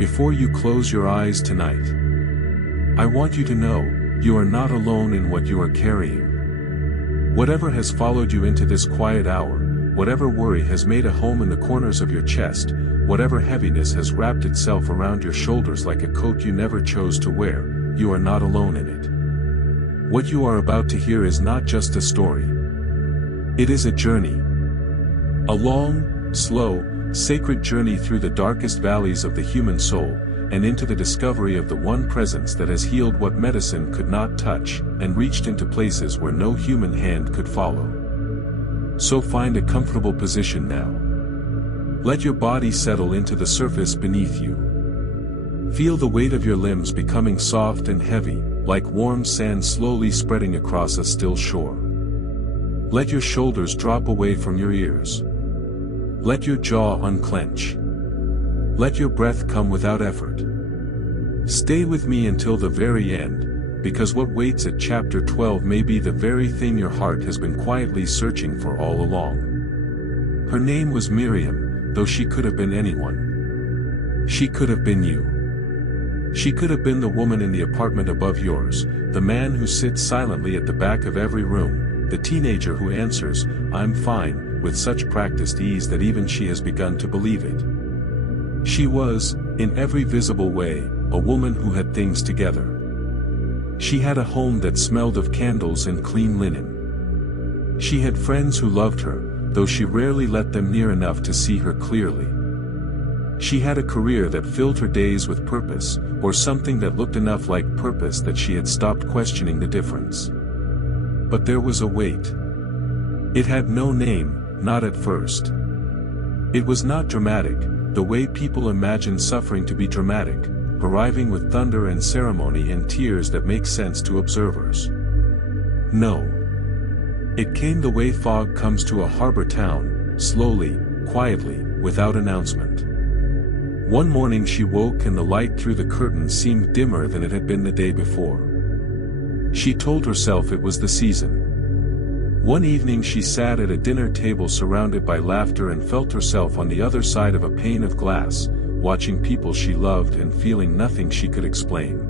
Before you close your eyes tonight, I want you to know, you are not alone in what you are carrying. Whatever has followed you into this quiet hour, whatever worry has made a home in the corners of your chest, whatever heaviness has wrapped itself around your shoulders like a coat you never chose to wear, you are not alone in it. What you are about to hear is not just a story. It is a journey. A long, slow, sacred journey through the darkest valleys of the human soul, and into the discovery of the one presence that has healed what medicine could not touch, and reached into places where no human hand could follow. So find a comfortable position now. Let your body settle into the surface beneath you. Feel the weight of your limbs becoming soft and heavy, like warm sand slowly spreading across a still shore. Let your shoulders drop away from your ears. Let your jaw unclench. Let your breath come without effort. Stay with me until the very end, because what waits at chapter 12 may be the very thing your heart has been quietly searching for all along. Her name was Miriam, though she could have been anyone. She could have been you. She could have been the woman in the apartment above yours, the man who sits silently at the back of every room, the teenager who answers, "I'm fine," with such practiced ease that even she has begun to believe it. She was, in every visible way, a woman who had things together. She had a home that smelled of candles and clean linen. She had friends who loved her, though she rarely let them near enough to see her clearly. She had a career that filled her days with purpose, or something that looked enough like purpose that she had stopped questioning the difference. But there was a weight. It had no name, not at first. It was not dramatic, the way people imagine suffering to be dramatic, arriving with thunder and ceremony and tears that make sense to observers. No. It came the way fog comes to a harbor town, slowly, quietly, without announcement. One morning she woke and the light through the curtains seemed dimmer than it had been the day before. She told herself it was the season. One evening she sat at a dinner table surrounded by laughter and felt herself on the other side of a pane of glass, watching people she loved and feeling nothing she could explain.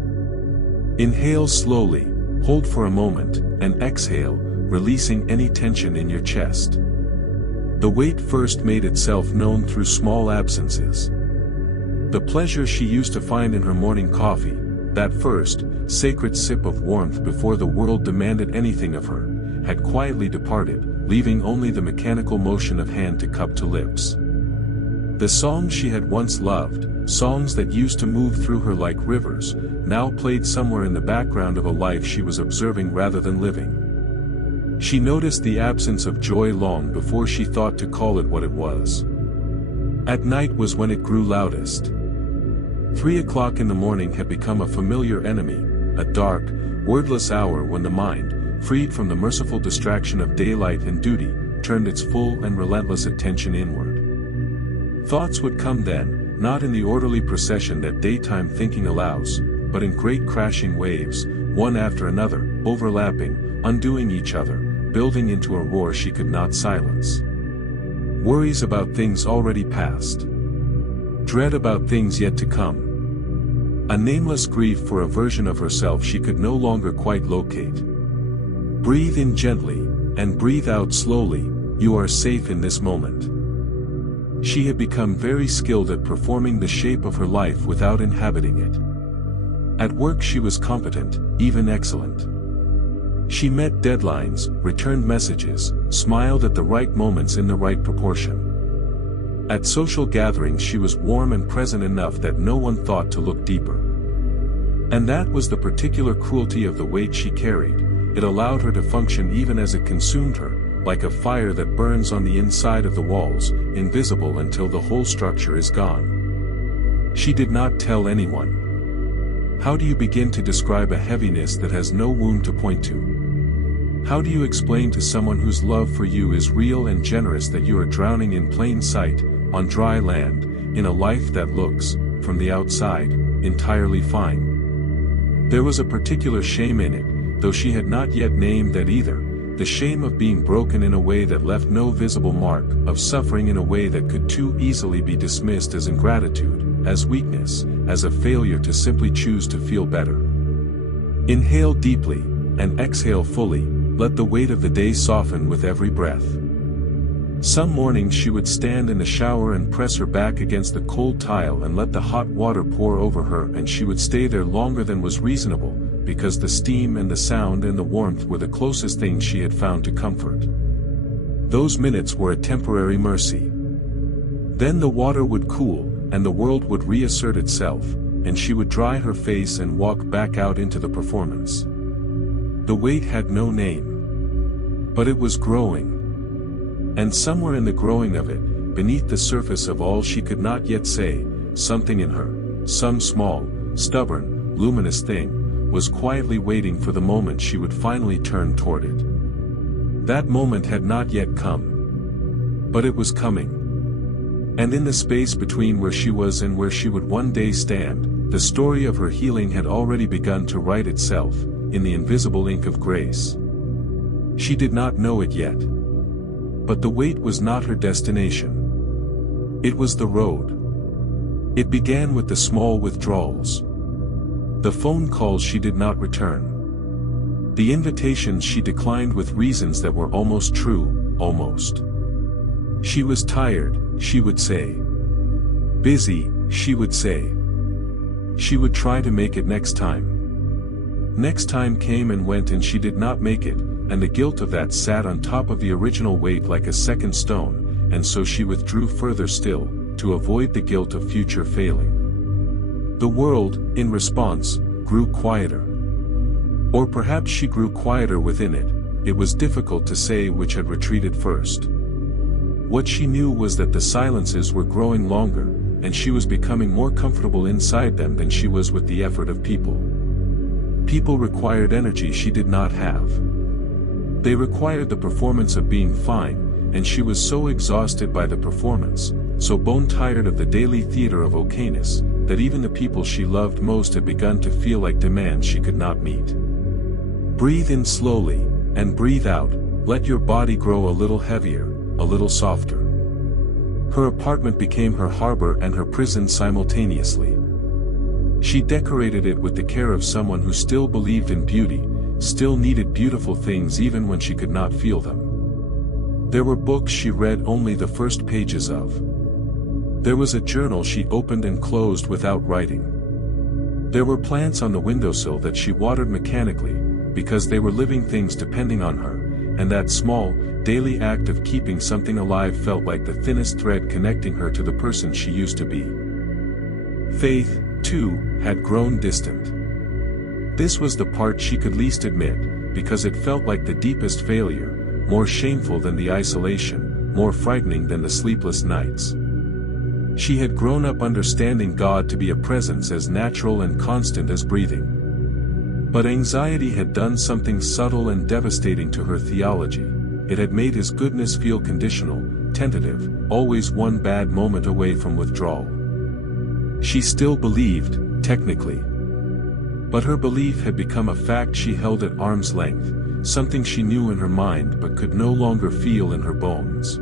Inhale slowly, hold for a moment, and exhale, releasing any tension in your chest. The weight first made itself known through small absences. The pleasure she used to find in her morning coffee, that first, sacred sip of warmth before the world demanded anything of her, had quietly departed, leaving only the mechanical motion of hand to cup to lips. The songs she had once loved, songs that used to move through her like rivers, now played somewhere in the background of a life she was observing rather than living. She noticed the absence of joy long before she thought to call it what it was. At night was when it grew loudest. 3 o'clock in the morning had become a familiar enemy, a dark, wordless hour when the mind, freed from the merciful distraction of daylight and duty, turned its full and relentless attention inward. Thoughts would come then, not in the orderly procession that daytime thinking allows, but in great crashing waves, one after another, overlapping, undoing each other, building into a roar she could not silence. Worries about things already past. Dread about things yet to come. A nameless grief for a version of herself she could no longer quite locate. Breathe in gently, and breathe out slowly, you are safe in this moment. She had become very skilled at performing the shape of her life without inhabiting it. At work she was competent, even excellent. She met deadlines, returned messages, smiled at the right moments in the right proportion. At social gatherings she was warm and present enough that no one thought to look deeper. And that was the particular cruelty of the weight she carried. It allowed her to function even as it consumed her, like a fire that burns on the inside of the walls, invisible until the whole structure is gone. She did not tell anyone. How do you begin to describe a heaviness that has no wound to point to? How do you explain to someone whose love for you is real and generous that you are drowning in plain sight, on dry land, in a life that looks, from the outside, entirely fine? There was a particular shame in it, though she had not yet named that either. The shame of being broken in a way that left no visible mark, of suffering in a way that could too easily be dismissed as ingratitude, as weakness, as a failure to simply choose to feel better. Inhale deeply, and exhale fully, let the weight of the day soften with every breath. Some mornings she would stand in the shower and press her back against the cold tile and let the hot water pour over her, and she would stay there longer than was reasonable, because the steam and the sound and the warmth were the closest things she had found to comfort. Those minutes were a temporary mercy. Then the water would cool, and the world would reassert itself, and she would dry her face and walk back out into the performance. The weight had no name. But it was growing. And somewhere in the growing of it, beneath the surface of all she could not yet say, something in her, some small, stubborn, luminous thing, was quietly waiting for the moment she would finally turn toward it. That moment had not yet come. But it was coming. And in the space between where she was and where she would one day stand, the story of her healing had already begun to write itself, in the invisible ink of grace. She did not know it yet. But the weight was not her destination. It was the road. It began with the small withdrawals. The phone calls she did not return. The invitations she declined with reasons that were almost true, almost. She was tired, she would say. Busy, she would say. She would try to make it next time. Next time came and went and she did not make it, and the guilt of that sat on top of the original weight like a second stone, and so she withdrew further still, to avoid the guilt of future failing. The world, in response, grew quieter. Or perhaps she grew quieter within it, it was difficult to say which had retreated first. What she knew was that the silences were growing longer, and she was becoming more comfortable inside them than she was with the effort of people. People required energy she did not have. They required the performance of being fine, and she was so exhausted by the performance, so bone-tired of the daily theater of okayness, that even the people she loved most had begun to feel like demands she could not meet. Breathe in slowly, and breathe out, let your body grow a little heavier, a little softer. Her apartment became her harbor and her prison simultaneously. She decorated it with the care of someone who still believed in beauty, still needed beautiful things even when she could not feel them. There were books she read only the first pages of. There was a journal she opened and closed without writing. There were plants on the windowsill that she watered mechanically, because they were living things depending on her, and that small, daily act of keeping something alive felt like the thinnest thread connecting her to the person she used to be. Faith, too, had grown distant. This was the part she could least admit, because it felt like the deepest failure, more shameful than the isolation, more frightening than the sleepless nights. She had grown up understanding God to be a presence as natural and constant as breathing. But anxiety had done something subtle and devastating to her theology. It had made his goodness feel conditional, tentative, always one bad moment away from withdrawal. She still believed, technically. But her belief had become a fact she held at arm's length, something she knew in her mind but could no longer feel in her bones.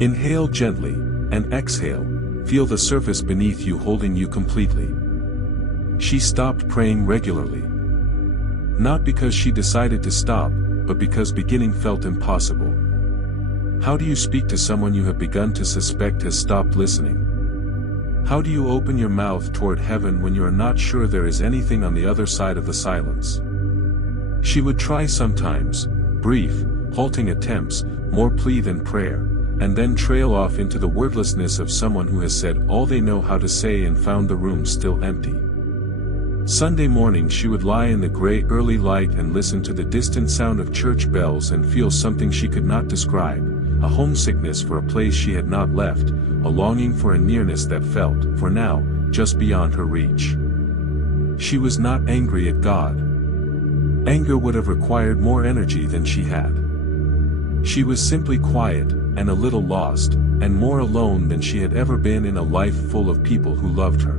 Inhale gently, and exhale, feel the surface beneath you holding you completely. She stopped praying regularly. Not because she decided to stop, but because beginning felt impossible. How do you speak to someone you have begun to suspect has stopped listening? How do you open your mouth toward heaven when you are not sure there is anything on the other side of the silence? She would try sometimes, brief, halting attempts, more plea than prayer, and then trail off into the wordlessness of someone who has said all they know how to say and found the room still empty. Sunday morning she would lie in the gray early light and listen to the distant sound of church bells and feel something she could not describe, a homesickness for a place she had not left, a longing for a nearness that felt, for now, just beyond her reach. She was not angry at God. Anger would have required more energy than she had. She was simply quiet, and a little lost, and more alone than she had ever been in a life full of people who loved her.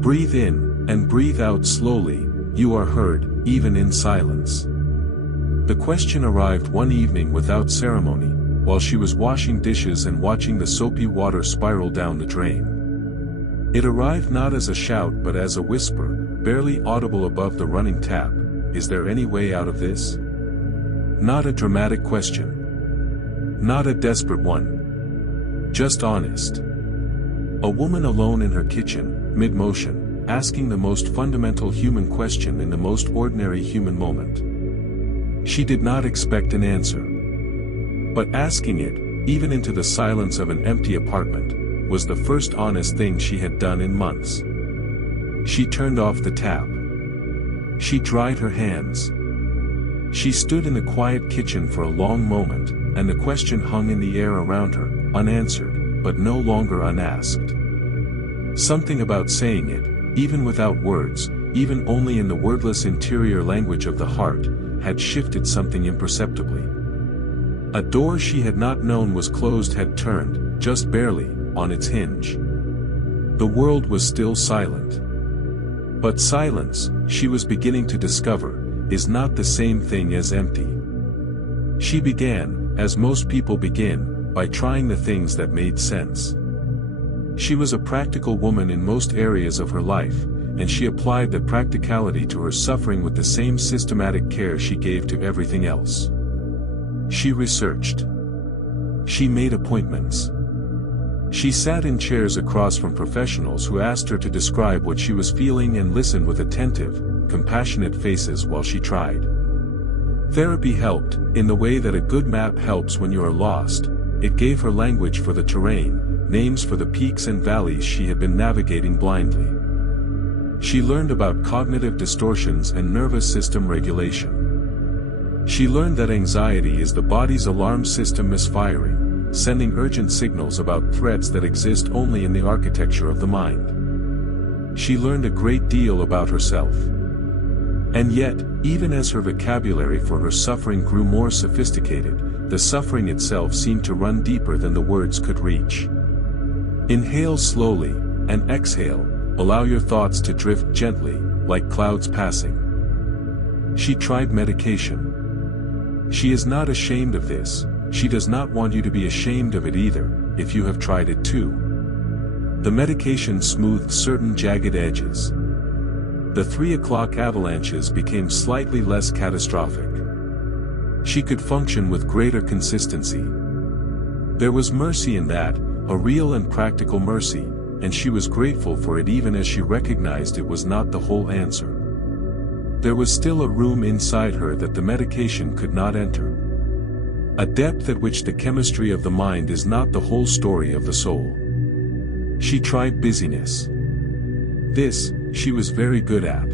Breathe in, and breathe out slowly, you are heard, even in silence. The question arrived one evening without ceremony, while she was washing dishes and watching the soapy water spiral down the drain. It arrived not as a shout but as a whisper, barely audible above the running tap. Is there any way out of this? Not a dramatic question. Not a desperate one. Just honest. A woman alone in her kitchen, mid-motion, asking the most fundamental human question in the most ordinary human moment. She did not expect an answer. But asking it, even into the silence of an empty apartment, was the first honest thing she had done in months. She turned off the tap. She dried her hands. She stood in the quiet kitchen for a long moment, and the question hung in the air around her, unanswered, but no longer unasked. Something about saying it, even without words, even only in the wordless interior language of the heart, had shifted something imperceptibly. A door she had not known was closed had turned, just barely, on its hinge. The world was still silent. But silence, she was beginning to discover, is not the same thing as empty. She began, as most people begin, by trying the things that made sense. She was a practical woman in most areas of her life, and she applied that practicality to her suffering with the same systematic care she gave to everything else. She researched. She made appointments. She sat in chairs across from professionals who asked her to describe what she was feeling and listened with attentive, compassionate faces while she tried. Therapy helped, in the way that a good map helps when you are lost. It gave her language for the terrain, names for the peaks and valleys she had been navigating blindly. She learned about cognitive distortions and nervous system regulation. She learned that anxiety is the body's alarm system misfiring, sending urgent signals about threats that exist only in the architecture of the mind. She learned a great deal about herself. And yet, even as her vocabulary for her suffering grew more sophisticated, the suffering itself seemed to run deeper than the words could reach. Inhale slowly, and exhale, allow your thoughts to drift gently, like clouds passing. She tried medication. She is not ashamed of this. She does not want you to be ashamed of it either, if you have tried it too. The medication smoothed certain jagged edges. The 3 o'clock avalanches became slightly less catastrophic. She could function with greater consistency. There was mercy in that, a real and practical mercy, and she was grateful for it even as she recognized it was not the whole answer. There was still a room inside her that the medication could not enter. A depth at which the chemistry of the mind is not the whole story of the soul. She tried busyness. This, she was very good at.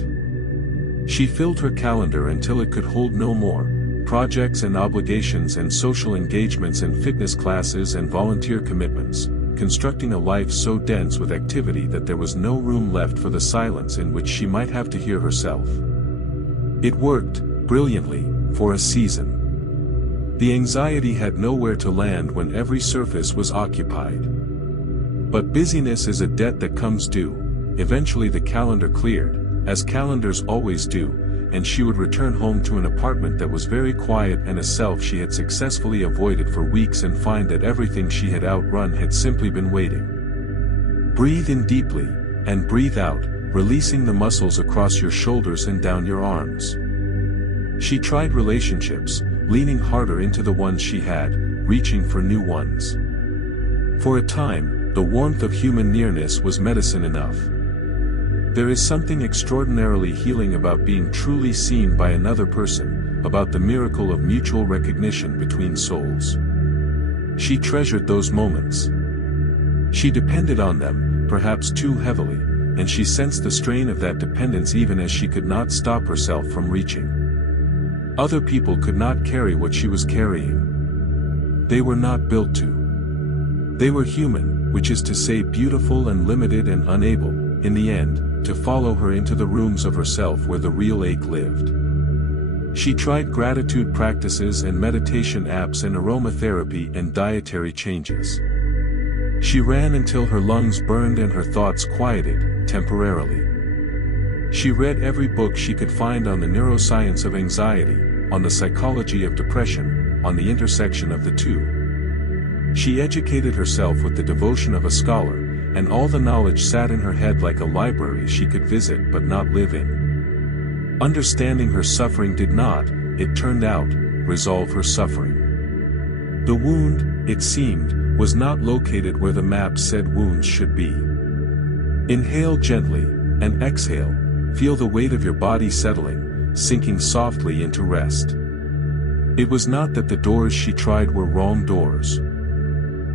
She filled her calendar until it could hold no more, projects and obligations and social engagements and fitness classes and volunteer commitments, constructing a life so dense with activity that there was no room left for the silence in which she might have to hear herself. It worked, brilliantly, for a season. The anxiety had nowhere to land when every surface was occupied. But busyness is a debt that comes due. Eventually the calendar cleared, as calendars always do, and she would return home to an apartment that was very quiet and a self she had successfully avoided for weeks and find that everything she had outrun had simply been waiting. Breathe in deeply, and breathe out, releasing the muscles across your shoulders and down your arms. She tried relationships, leaning harder into the ones she had, reaching for new ones. For a time, the warmth of human nearness was medicine enough. There is something extraordinarily healing about being truly seen by another person, about the miracle of mutual recognition between souls. She treasured those moments. She depended on them, perhaps too heavily, and she sensed the strain of that dependence even as she could not stop herself from reaching. Other people could not carry what she was carrying. They were not built to. They were human, which is to say beautiful and limited and unable, in the end, to follow her into the rooms of herself where the real ache lived. She tried gratitude practices and meditation apps and aromatherapy and dietary changes. She ran until her lungs burned and her thoughts quieted, temporarily. She read every book she could find on the neuroscience of anxiety, on the psychology of depression, on the intersection of the two. She educated herself with the devotion of a scholar, and all the knowledge sat in her head like a library she could visit but not live in. Understanding her suffering did not, it turned out, resolve her suffering. The wound, it seemed, was not located where the map said wounds should be. Inhale gently, and exhale, feel the weight of your body settling, sinking softly into rest. It was not that the doors she tried were wrong doors.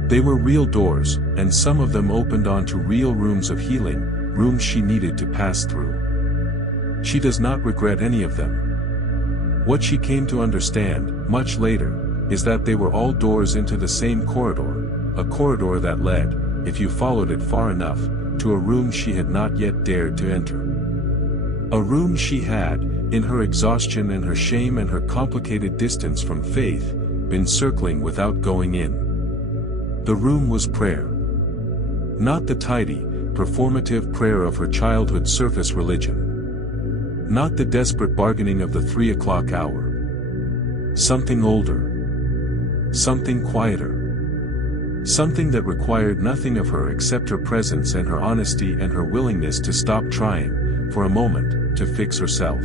They were real doors, and some of them opened onto real rooms of healing, rooms she needed to pass through. She does not regret any of them. What she came to understand, much later, is that they were all doors into the same corridor, a corridor that led, if you followed it far enough, to a room she had not yet dared to enter. A room she had, in her exhaustion and her shame and her complicated distance from faith, been circling without going in. The room was prayer. Not the tidy, performative prayer of her childhood surface religion. Not the desperate bargaining of the 3 o'clock hour. Something older. Something quieter. Something that required nothing of her except her presence and her honesty and her willingness to stop trying, for a moment, to fix herself.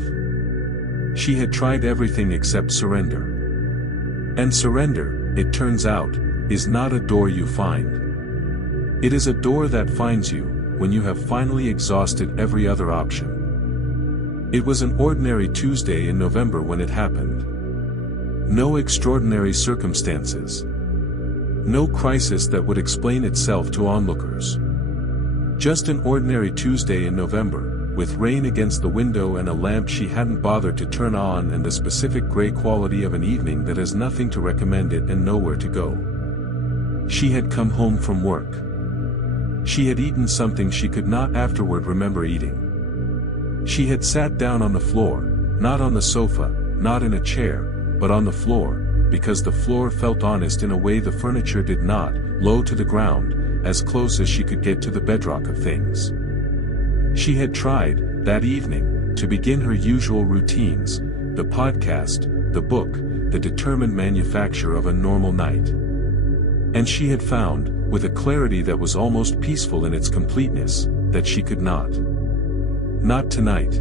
She had tried everything except surrender. And surrender, it turns out, is not a door you find. It is a door that finds you, when you have finally exhausted every other option. It was an ordinary Tuesday in November when it happened. No extraordinary circumstances. No crisis that would explain itself to onlookers. Just an ordinary Tuesday in November, with rain against the window and a lamp she hadn't bothered to turn on and the specific gray quality of an evening that has nothing to recommend it and nowhere to go. She had come home from work. She had eaten something she could not afterward remember eating. She had sat down on the floor, not on the sofa, not in a chair, but on the floor, because the floor felt honest in a way the furniture did not, low to the ground, as close as she could get to the bedrock of things. She had tried, that evening, to begin her usual routines, the podcast, the book, the determined manufacture of a normal night. And she had found, with a clarity that was almost peaceful in its completeness, that she could not. Not tonight.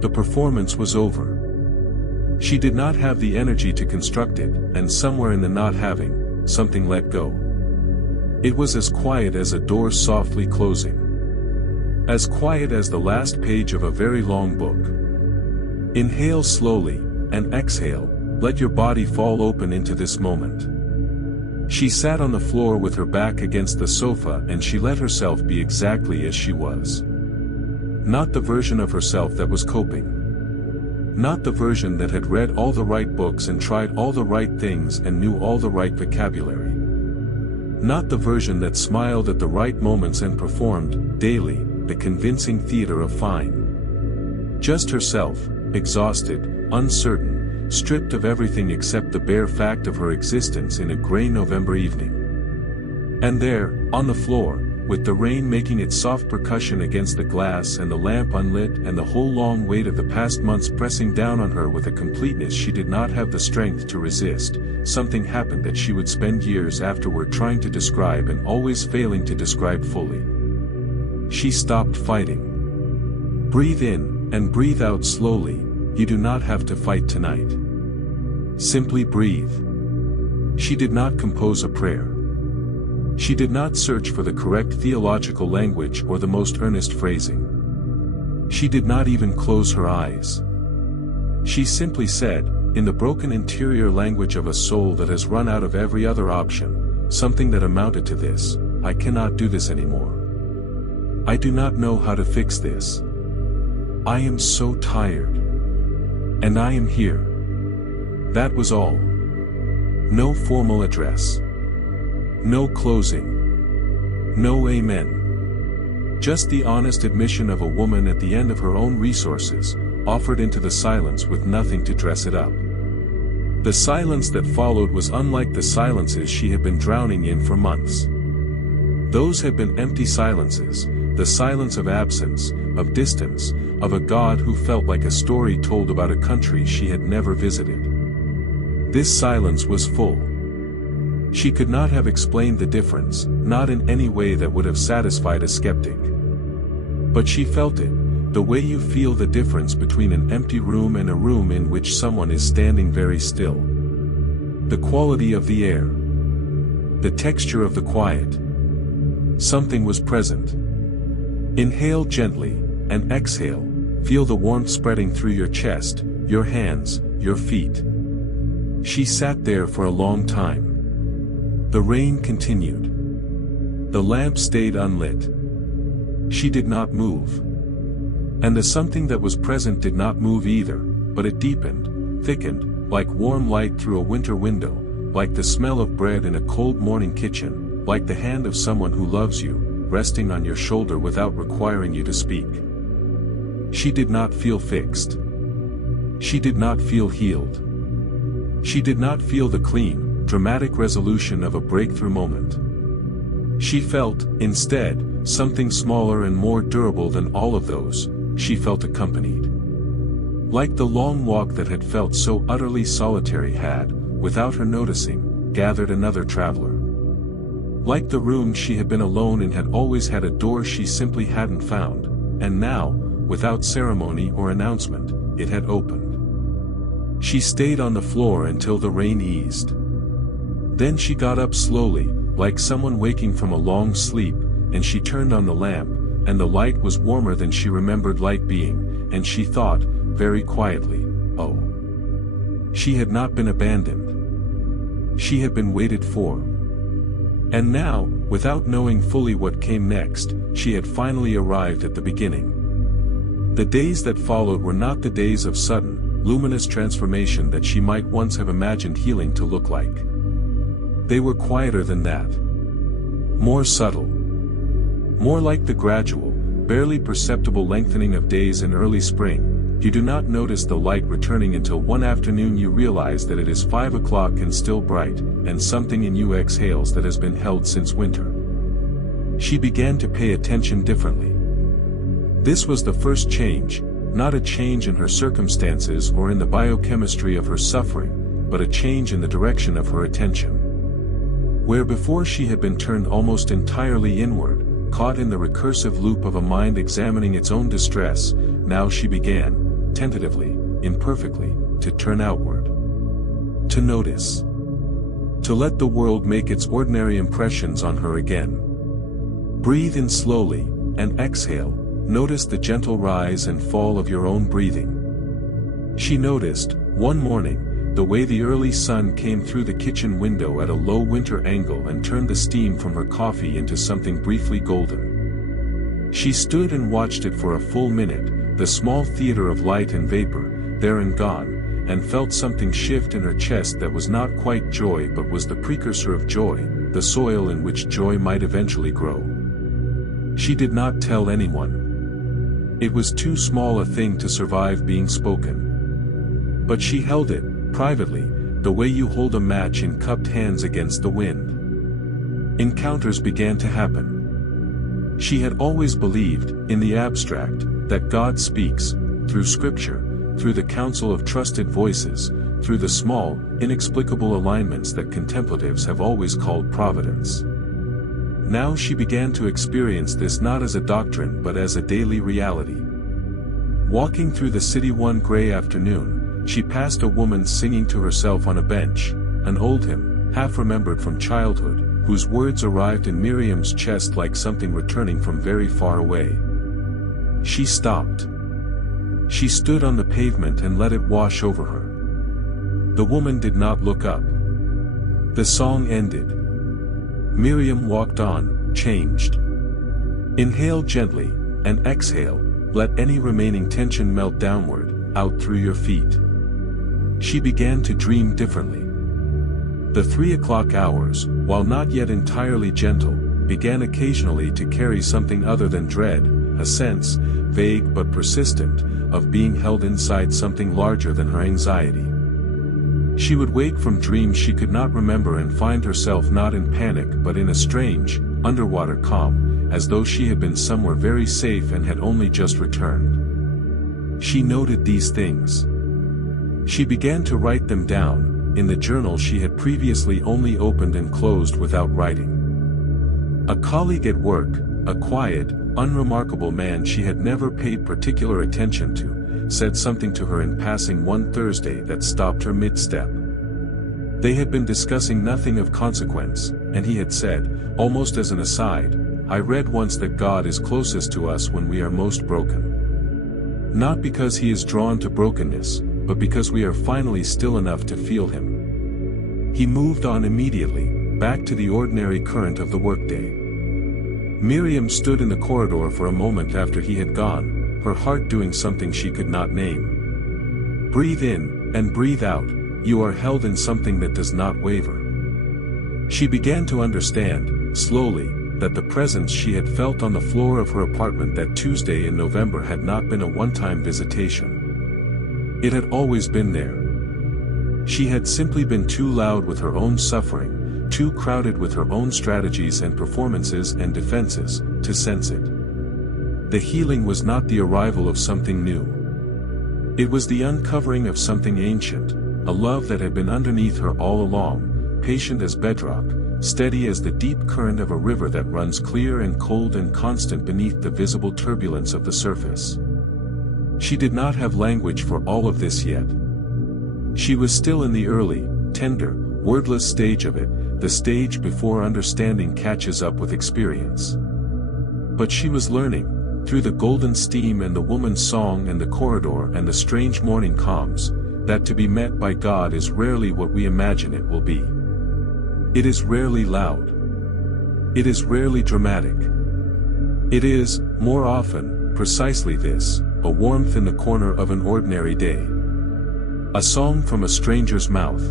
The performance was over. She did not have the energy to construct it, and somewhere in the not having, something let go. It was as quiet as a door softly closing. As quiet as the last page of a very long book. Inhale slowly, and exhale, let your body fall open into this moment. She sat on the floor with her back against the sofa and she let herself be exactly as she was. Not the version of herself that was coping. Not the version that had read all the right books and tried all the right things and knew all the right vocabulary. Not the version that smiled at the right moments and performed, daily, the convincing theater of fine. Just herself, exhausted, uncertain, stripped of everything except the bare fact of her existence in a gray November evening. And there, on the floor, with the rain making its soft percussion against the glass and the lamp unlit and the whole long weight of the past months pressing down on her with a completeness she did not have the strength to resist, something happened that she would spend years afterward trying to describe and always failing to describe fully. She stopped fighting. Breathe in, and breathe out slowly, you do not have to fight tonight. Simply breathe. She did not compose a prayer. She did not search for the correct theological language or the most earnest phrasing. She did not even close her eyes. She simply said, in the broken interior language of a soul that has run out of every other option, something that amounted to this: I cannot do this anymore. I do not know how to fix this. I am so tired. And I am here. That was all. No formal address. No closing. No amen. Just the honest admission of a woman at the end of her own resources, offered into the silence with nothing to dress it up. The silence that followed was unlike the silences she had been drowning in for months. Those had been empty silences, the silence of absence, of distance, of a God who felt like a story told about a country she had never visited. This silence was full. She could not have explained the difference, not in any way that would have satisfied a skeptic. But she felt it, the way you feel the difference between an empty room and a room in which someone is standing very still. The quality of the air. The texture of the quiet. Something was present. Inhale gently, and exhale, feel the warmth spreading through your chest, your hands, your feet. She sat there for a long time. The rain continued. The lamp stayed unlit. She did not move. And the something that was present did not move either, but it deepened, thickened, like warm light through a winter window, like the smell of bread in a cold morning kitchen, like the hand of someone who loves you, resting on your shoulder without requiring you to speak. She did not feel fixed. She did not feel healed. She did not feel the clean, dramatic resolution of a breakthrough moment. She felt, instead, something smaller and more durable than all of those. She felt accompanied. Like the long walk that had felt so utterly solitary had, without her noticing, gathered another traveler. Like the room she had been alone in had always had a door she simply hadn't found, and now, without ceremony or announcement, it had opened. She stayed on the floor until the rain eased. Then she got up slowly, like someone waking from a long sleep, and she turned on the lamp, and the light was warmer than she remembered light being, and she thought, very quietly, oh. She had not been abandoned. She had been waited for. And now, without knowing fully what came next, she had finally arrived at the beginning. The days that followed were not the days of sudden, luminous transformation that she might once have imagined healing to look like. They were quieter than that. More subtle. More like the gradual, barely perceptible lengthening of days in early spring. You do not notice the light returning until one afternoon you realize that it is 5 o'clock and still bright, and something in you exhales that has been held since winter. She began to pay attention differently. This was the first change, not a change in her circumstances or in the biochemistry of her suffering, but a change in the direction of her attention. Where before she had been turned almost entirely inward, caught in the recursive loop of a mind examining its own distress, now she began, tentatively, imperfectly, to turn outward. To notice. To let the world make its ordinary impressions on her again. Breathe in slowly, and exhale, notice the gentle rise and fall of your own breathing. She noticed, one morning, the way the early sun came through the kitchen window at a low winter angle and turned the steam from her coffee into something briefly golden. She stood and watched it for a full minute, the small theater of light and vapor, there and gone, and felt something shift in her chest that was not quite joy but was the precursor of joy, the soil in which joy might eventually grow. She did not tell anyone. It was too small a thing to survive being spoken. But she held it, privately, the way you hold a match in cupped hands against the wind. Encounters began to happen. She had always believed, in the abstract, that God speaks, through scripture, through the counsel of trusted voices, through the small, inexplicable alignments that contemplatives have always called providence. Now she began to experience this not as a doctrine but as a daily reality. Walking through the city one gray afternoon, she passed a woman singing to herself on a bench, an old hymn, half remembered from childhood, whose words arrived in Miriam's chest like something returning from very far away. She stopped. She stood on the pavement and let it wash over her. The woman did not look up. The song ended. Miriam walked on, changed. Inhale gently, and exhale, let any remaining tension melt downward, out through your feet. She began to dream differently. The 3 o'clock hours, while not yet entirely gentle, began occasionally to carry something other than dread, a sense, vague but persistent, of being held inside something larger than her anxiety. She would wake from dreams she could not remember and find herself not in panic but in a strange, underwater calm, as though she had been somewhere very safe and had only just returned. She noted these things. She began to write them down, in the journal she had previously only opened and closed without writing. A colleague at work, a quiet, unremarkable man she had never paid particular attention to, said something to her in passing one Thursday that stopped her mid-step. They had been discussing nothing of consequence, and he had said, almost as an aside, "I read once that God is closest to us when we are most broken. Not because he is drawn to brokenness, but because we are finally still enough to feel him." He moved on immediately, back to the ordinary current of the workday. Miriam stood in the corridor for a moment after he had gone, her heart doing something she could not name. Breathe in, and breathe out, you are held in something that does not waver. She began to understand, slowly, that the presence she had felt on the floor of her apartment that Tuesday in November had not been a one-time visitation. It had always been there. She had simply been too loud with her own suffering, too crowded with her own strategies and performances and defenses, to sense it. The healing was not the arrival of something new. It was the uncovering of something ancient, a love that had been underneath her all along, patient as bedrock, steady as the deep current of a river that runs clear and cold and constant beneath the visible turbulence of the surface. She did not have language for all of this yet. She was still in the early, tender, wordless stage of it, the stage before understanding catches up with experience. But she was learning, through the golden steam and the woman's song and the corridor and the strange morning calms, that to be met by God is rarely what we imagine it will be. It is rarely loud. It is rarely dramatic. It is, more often, precisely this, a warmth in the corner of an ordinary day. A song from a stranger's mouth.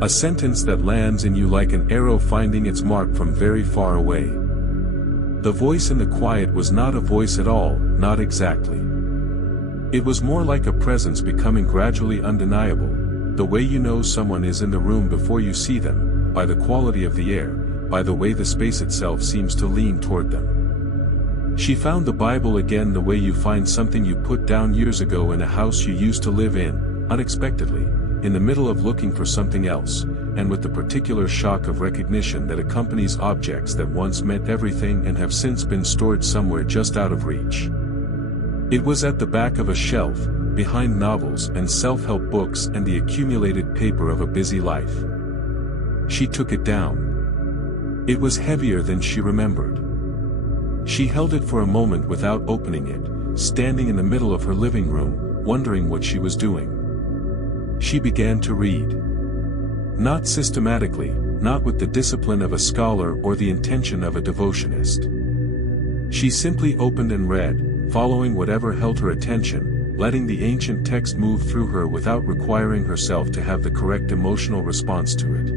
A sentence that lands in you like an arrow finding its mark from very far away. The voice in the quiet was not a voice at all, not exactly. It was more like a presence becoming gradually undeniable, the way you know someone is in the room before you see them, by the quality of the air, by the way the space itself seems to lean toward them. She found the Bible again the way you find something you put down years ago in a house you used to live in, unexpectedly, in the middle of looking for something else, and with the particular shock of recognition that accompanies objects that once meant everything and have since been stored somewhere just out of reach. It was at the back of a shelf, behind novels and self-help books and the accumulated paper of a busy life. She took it down. It was heavier than she remembered. She held it for a moment without opening it, standing in the middle of her living room, wondering what she was doing. She began to read. Not systematically, not with the discipline of a scholar or the intention of a devotionist. She simply opened and read, following whatever held her attention, letting the ancient text move through her without requiring herself to have the correct emotional response to it.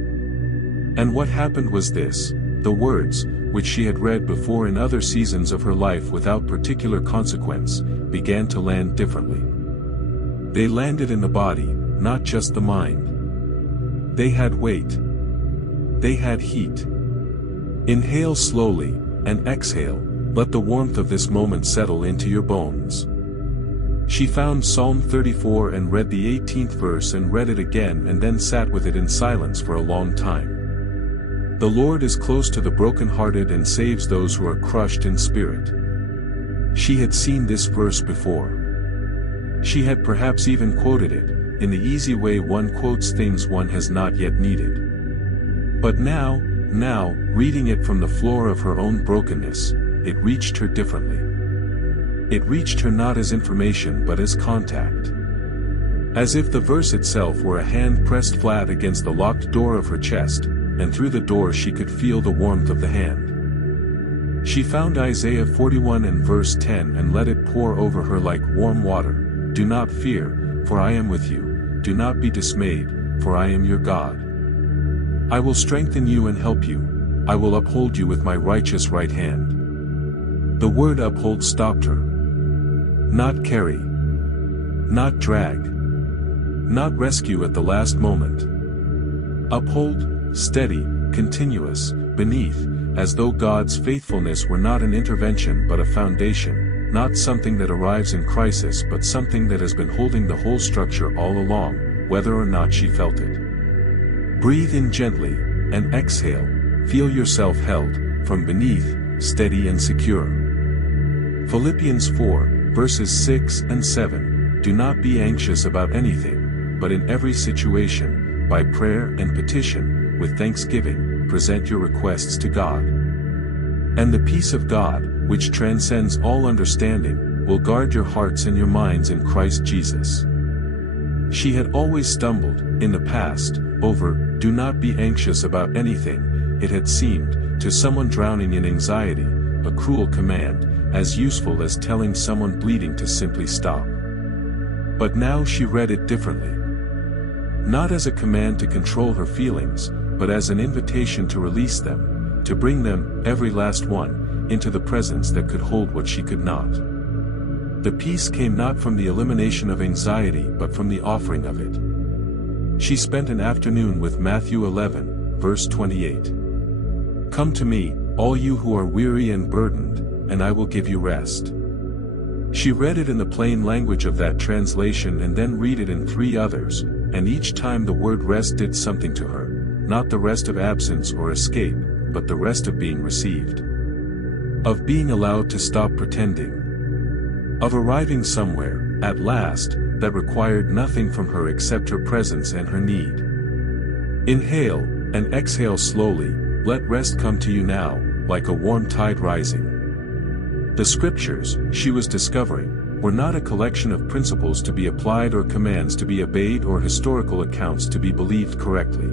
And what happened was this: the words, which she had read before in other seasons of her life without particular consequence, began to land differently. They landed in the body, not just the mind. They had weight. They had heat. Inhale slowly, and exhale, let the warmth of this moment settle into your bones. She found Psalm 34 and read the 18th verse and read it again and then sat with it in silence for a long time. The Lord is close to the brokenhearted and saves those who are crushed in spirit. She had seen this verse before. She had perhaps even quoted it, in the easy way one quotes things one has not yet needed. But now, reading it from the floor of her own brokenness, it reached her differently. It reached her not as information but as contact. As if the verse itself were a hand pressed flat against the locked door of her chest, and through the door she could feel the warmth of the hand. She found Isaiah 41 and verse 10 and let it pour over her like warm water. Do not fear, for I am with you. Do not be dismayed, for I am your God. I will strengthen you and help you. I will uphold you with my righteous right hand. The word uphold stopped her. Not carry. Not drag. Not rescue at the last moment. Uphold, steady, continuous, beneath, as though God's faithfulness were not an intervention but a foundation, not something that arrives in crisis but something that has been holding the whole structure all along, whether or not she felt it. Breathe in gently, and exhale, feel yourself held, from beneath, steady and secure. Philippians 4, verses 6 and 7, do not be anxious about anything, but in every situation, by prayer and petition, with thanksgiving, present your requests to God. And the peace of God, which transcends all understanding, will guard your hearts and your minds in Christ Jesus. She had always stumbled, in the past, over, do not be anxious about anything. It had seemed, to someone drowning in anxiety, a cruel command, as useful as telling someone bleeding to simply stop. But now she read it differently. Not as a command to control her feelings, but as an invitation to release them, to bring them, every last one, into the presence that could hold what she could not. The peace came not from the elimination of anxiety but from the offering of it. She spent an afternoon with Matthew 11, verse 28. Come to me, all you who are weary and burdened, and I will give you rest. She read it in the plain language of that translation and then read it in 3 others, and each time the word rest did something to her, not the rest of absence or escape, but the rest of being received. Of being allowed to stop pretending. Of arriving somewhere, at last, that required nothing from her except her presence and her need. Inhale, and exhale slowly, let rest come to you now, like a warm tide rising. The scriptures, she was discovering, were not a collection of principles to be applied or commands to be obeyed or historical accounts to be believed correctly.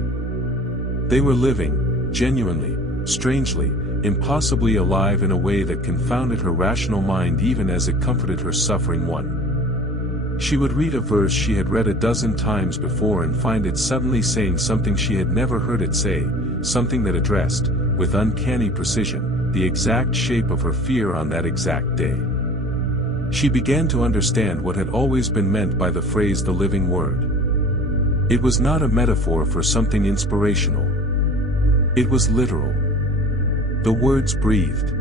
They were living, genuinely, strangely, impossibly alive in a way that confounded her rational mind even as it comforted her suffering one. She would read a verse she had read a dozen times before and find it suddenly saying something she had never heard it say, something that addressed, with uncanny precision, the exact shape of her fear on that exact day. She began to understand what had always been meant by the phrase the living word. It was not a metaphor for something inspirational. It was literal. The words breathed.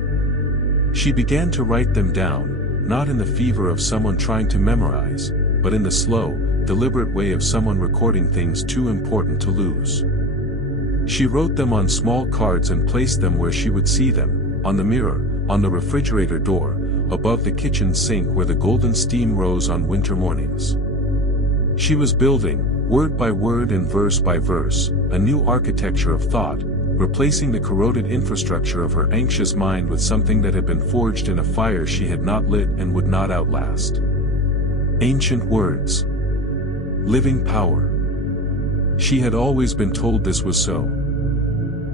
She began to write them down, not in the fever of someone trying to memorize, but in the slow, deliberate way of someone recording things too important to lose. She wrote them on small cards and placed them where she would see them, on the mirror, on the refrigerator door, above the kitchen sink where the golden steam rose on winter mornings. She was building, word by word and verse by verse, a new architecture of thought, replacing the corroded infrastructure of her anxious mind with something that had been forged in a fire she had not lit and would not outlast. Ancient words. Living power. She had always been told this was so.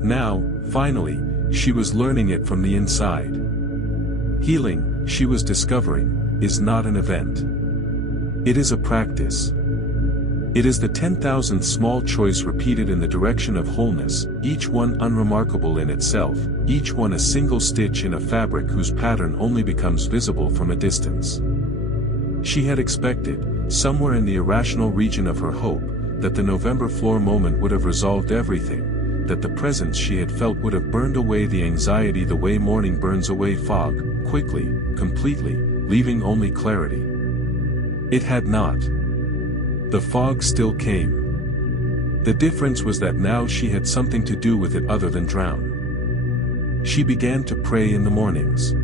Now, finally, she was learning it from the inside. Healing, she was discovering, is not an event. It is a practice. It is the 10,000th small choice repeated in the direction of wholeness, each one unremarkable in itself, each one a single stitch in a fabric whose pattern only becomes visible from a distance. She had expected, somewhere in the irrational region of her hope, that the November floor moment would have resolved everything, that the presence she had felt would have burned away the anxiety the way morning burns away fog, quickly, completely, leaving only clarity. It had not. The fog still came. The difference was that now she had something to do with it other than drown. She began to pray in the mornings.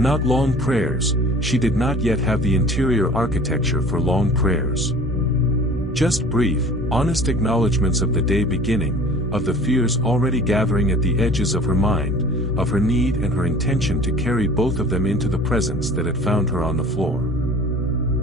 Not long prayers, she did not yet have the interior architecture for long prayers. Just brief, honest acknowledgments of the day beginning, of the fears already gathering at the edges of her mind, of her need and her intention to carry both of them into the presence that had found her on the floor.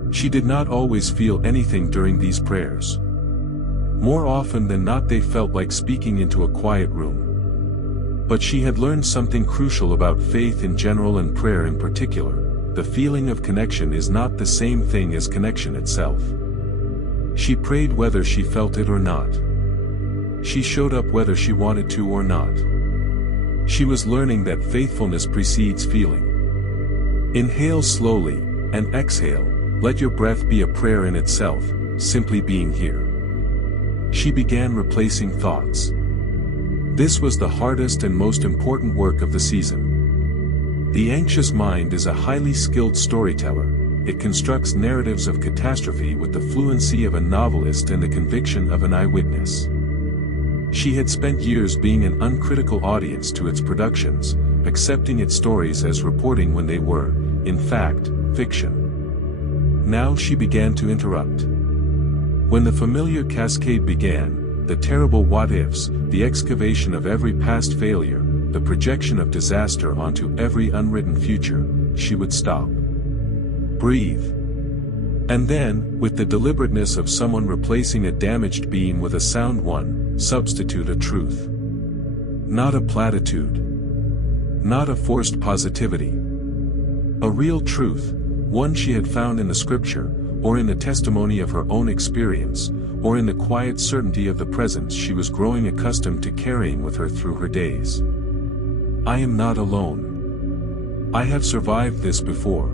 She did not always feel anything during these prayers. More often than not they felt like speaking into a quiet room. But she had learned something crucial about faith in general and prayer in particular. The feeling of connection is not the same thing as connection itself. She prayed whether she felt it or not. She showed up whether she wanted to or not. She was learning that faithfulness precedes feeling. Inhale slowly, and exhale. Let your breath be a prayer in itself, simply being here. She began replacing thoughts. This was the hardest and most important work of the season. The anxious mind is a highly skilled storyteller. It constructs narratives of catastrophe with the fluency of a novelist and the conviction of an eyewitness. She had spent years being an uncritical audience to its productions, accepting its stories as reporting when they were, in fact, fiction. Now she began to interrupt. When the familiar cascade began, the terrible what-ifs, the excavation of every past failure, the projection of disaster onto every unwritten future, she would stop. Breathe. And then, with the deliberateness of someone replacing a damaged beam with a sound one, substitute a truth. Not a platitude. Not a forced positivity. A real truth, one she had found in the scripture, or in the testimony of her own experience, or in the quiet certainty of the presence she was growing accustomed to carrying with her through her days. I am not alone. I have survived this before.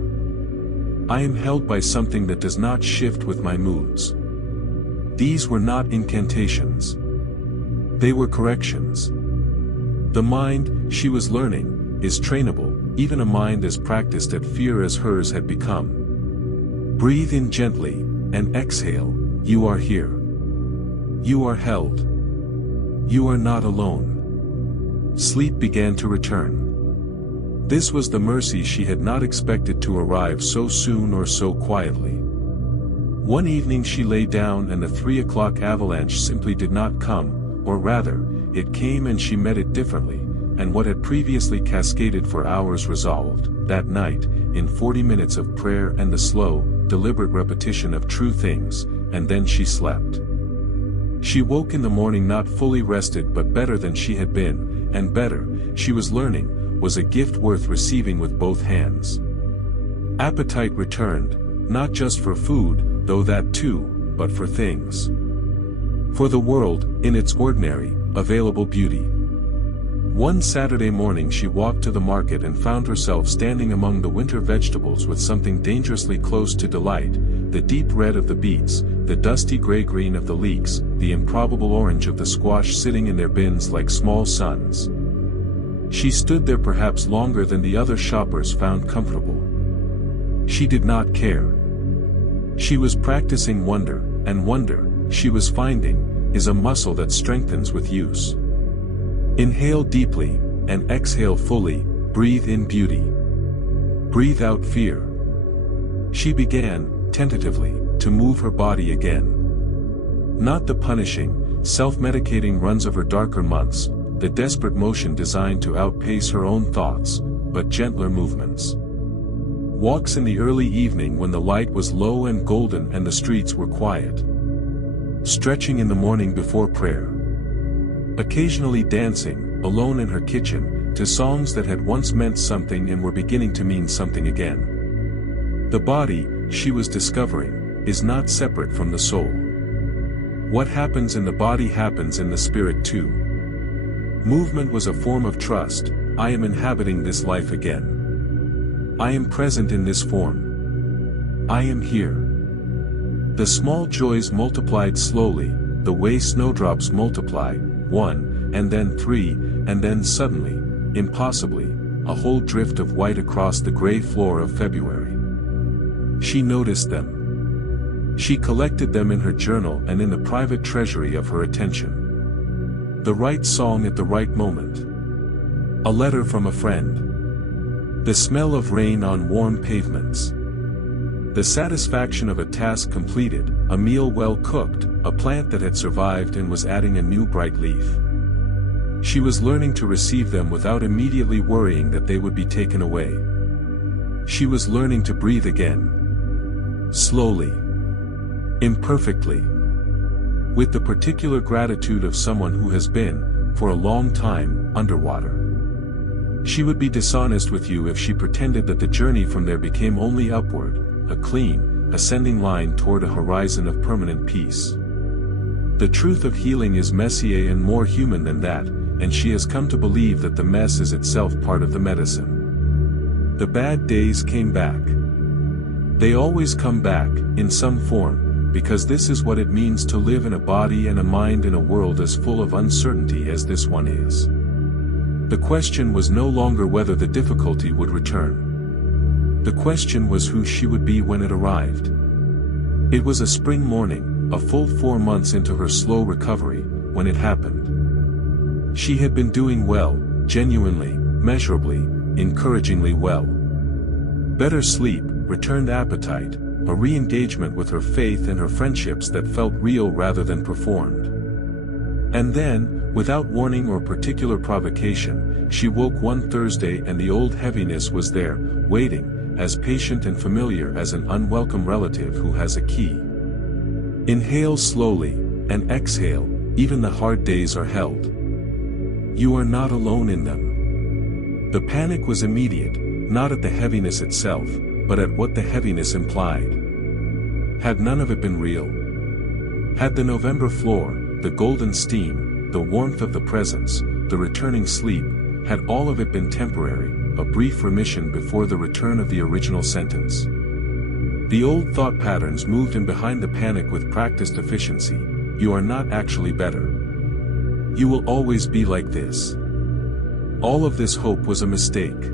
I am held by something that does not shift with my moods. These were not incantations. They were corrections. The mind, she was learning, is trainable, even a mind as practiced at fear as hers had become. Breathe in gently, and exhale, you are here. You are held. You are not alone. Sleep began to return. This was the mercy she had not expected to arrive so soon or so quietly. One evening she lay down and the 3 o'clock avalanche simply did not come, or rather, it came and she met it differently, and what had previously cascaded for hours resolved, that night, in 40 minutes of prayer and the slow, deliberate repetition of true things, and then she slept. She woke in the morning not fully rested but better than she had been, and better, she was learning, was a gift worth receiving with both hands. Appetite returned, not just for food, though that too, but for things. For the world, in its ordinary, available beauty. One Saturday morning she walked to the market and found herself standing among the winter vegetables with something dangerously close to delight, the deep red of the beets, the dusty gray-green of the leeks, the improbable orange of the squash sitting in their bins like small suns. She stood there perhaps longer than the other shoppers found comfortable. She did not care. She was practicing wonder, and wonder, she was finding, is a muscle that strengthens with use. Inhale deeply, and exhale fully, breathe in beauty. Breathe out fear. She began, tentatively, to move her body again. Not the punishing, self-medicating runs of her darker months, the desperate motion designed to outpace her own thoughts, but gentler movements. Walks in the early evening when the light was low and golden and the streets were quiet. Stretching in the morning before prayer. Occasionally dancing, alone in her kitchen, to songs that had once meant something and were beginning to mean something again. The body, she was discovering, is not separate from the soul. What happens in the body happens in the spirit too. Movement was a form of trust. I am inhabiting this life again. I am present in this form. I am here. The small joys multiplied slowly, the way snowdrops multiply, 1, and then 3, and then suddenly, impossibly, a whole drift of white across the gray floor of February. She noticed them. She collected them in her journal and in the private treasury of her attention. The right song at the right moment. A letter from a friend. The smell of rain on warm pavements. The satisfaction of a task completed, a meal well cooked, a plant that had survived and was adding a new bright leaf. She was learning to receive them without immediately worrying that they would be taken away. She was learning to breathe again. Slowly. Imperfectly. With the particular gratitude of someone who has been, for a long time, underwater. She would be dishonest with you if she pretended that the journey from there became only upward, a clean, ascending line toward a horizon of permanent peace. The truth of healing is messier and more human than that, and she has come to believe that the mess is itself part of the medicine. The bad days came back. They always come back, in some form, because this is what it means to live in a body and a mind in a world as full of uncertainty as this one is. The question was no longer whether the difficulty would return. The question was who she would be when it arrived. It was a spring morning, a full 4 months into her slow recovery, when it happened. She had been doing well, genuinely, measurably, encouragingly well. Better sleep, returned appetite, a re-engagement with her faith and her friendships that felt real rather than performed. And then, without warning or particular provocation, she woke one Thursday and the old heaviness was there, waiting, as patient and familiar as an unwelcome relative who has a key. Inhale slowly, and exhale, even the hard days are held. You are not alone in them. The panic was immediate, not at the heaviness itself, but at what the heaviness implied. Had none of it been real? Had the November floor, the golden steam, the warmth of the presence, the returning sleep, had all of it been temporary, a brief remission before the return of the original sentence? The old thought patterns moved in behind the panic with practiced efficiency. You are not actually better. You will always be like this. All of this hope was a mistake.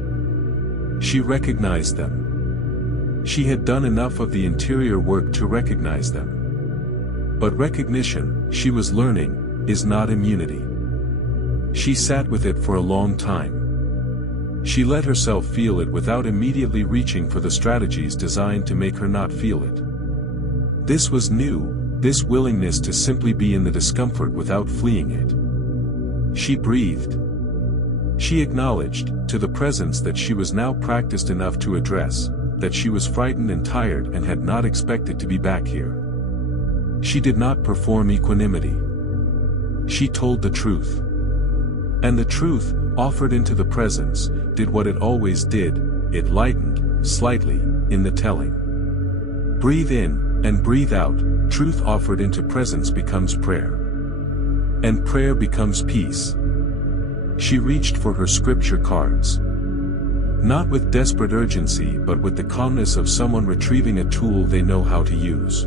She recognized them. She had done enough of the interior work to recognize them. But recognition, she was learning, is not immunity. She sat with it for a long time. She let herself feel it without immediately reaching for the strategies designed to make her not feel it. This was new, this willingness to simply be in the discomfort without fleeing it. She breathed. She acknowledged, to the presence that she was now practiced enough to address, that she was frightened and tired and had not expected to be back here. She did not perform equanimity. She told the truth. And the truth, offered into the presence, did what it always did, it lightened, slightly, in the telling. Breathe in, and breathe out, truth offered into presence becomes prayer. And prayer becomes peace. She reached for her scripture cards. Not with desperate urgency but with the calmness of someone retrieving a tool they know how to use.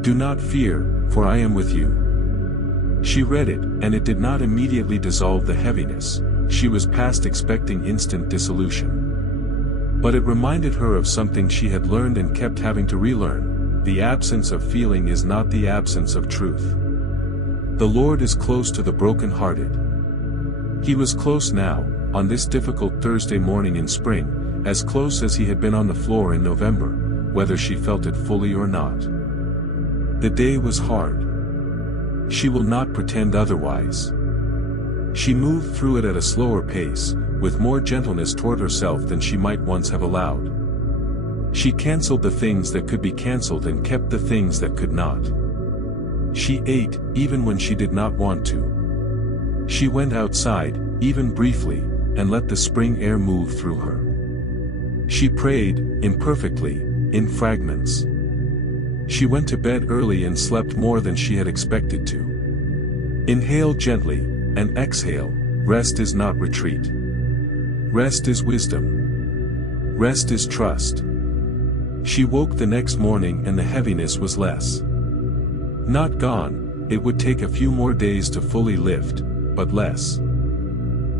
Do not fear, for I am with you. She read it, and it did not immediately dissolve the heaviness. She was past expecting instant dissolution. But it reminded her of something she had learned and kept having to relearn. The absence of feeling is not the absence of truth. The Lord is close to the broken-hearted. He was close now, on this difficult Thursday morning in spring, as close as he had been on the floor in November, whether she felt it fully or not. The day was hard. She will not pretend otherwise. She moved through it at a slower pace, with more gentleness toward herself than she might once have allowed. She canceled the things that could be canceled and kept the things that could not. She ate, even when she did not want to. She went outside, even briefly, and let the spring air move through her. She prayed, imperfectly, in fragments. She went to bed early and slept more than she had expected to. Inhale gently, and exhale. Rest is not retreat. Rest is wisdom. Rest is trust. She woke the next morning and the heaviness was less. Not gone, it would take a few more days to fully lift, but less.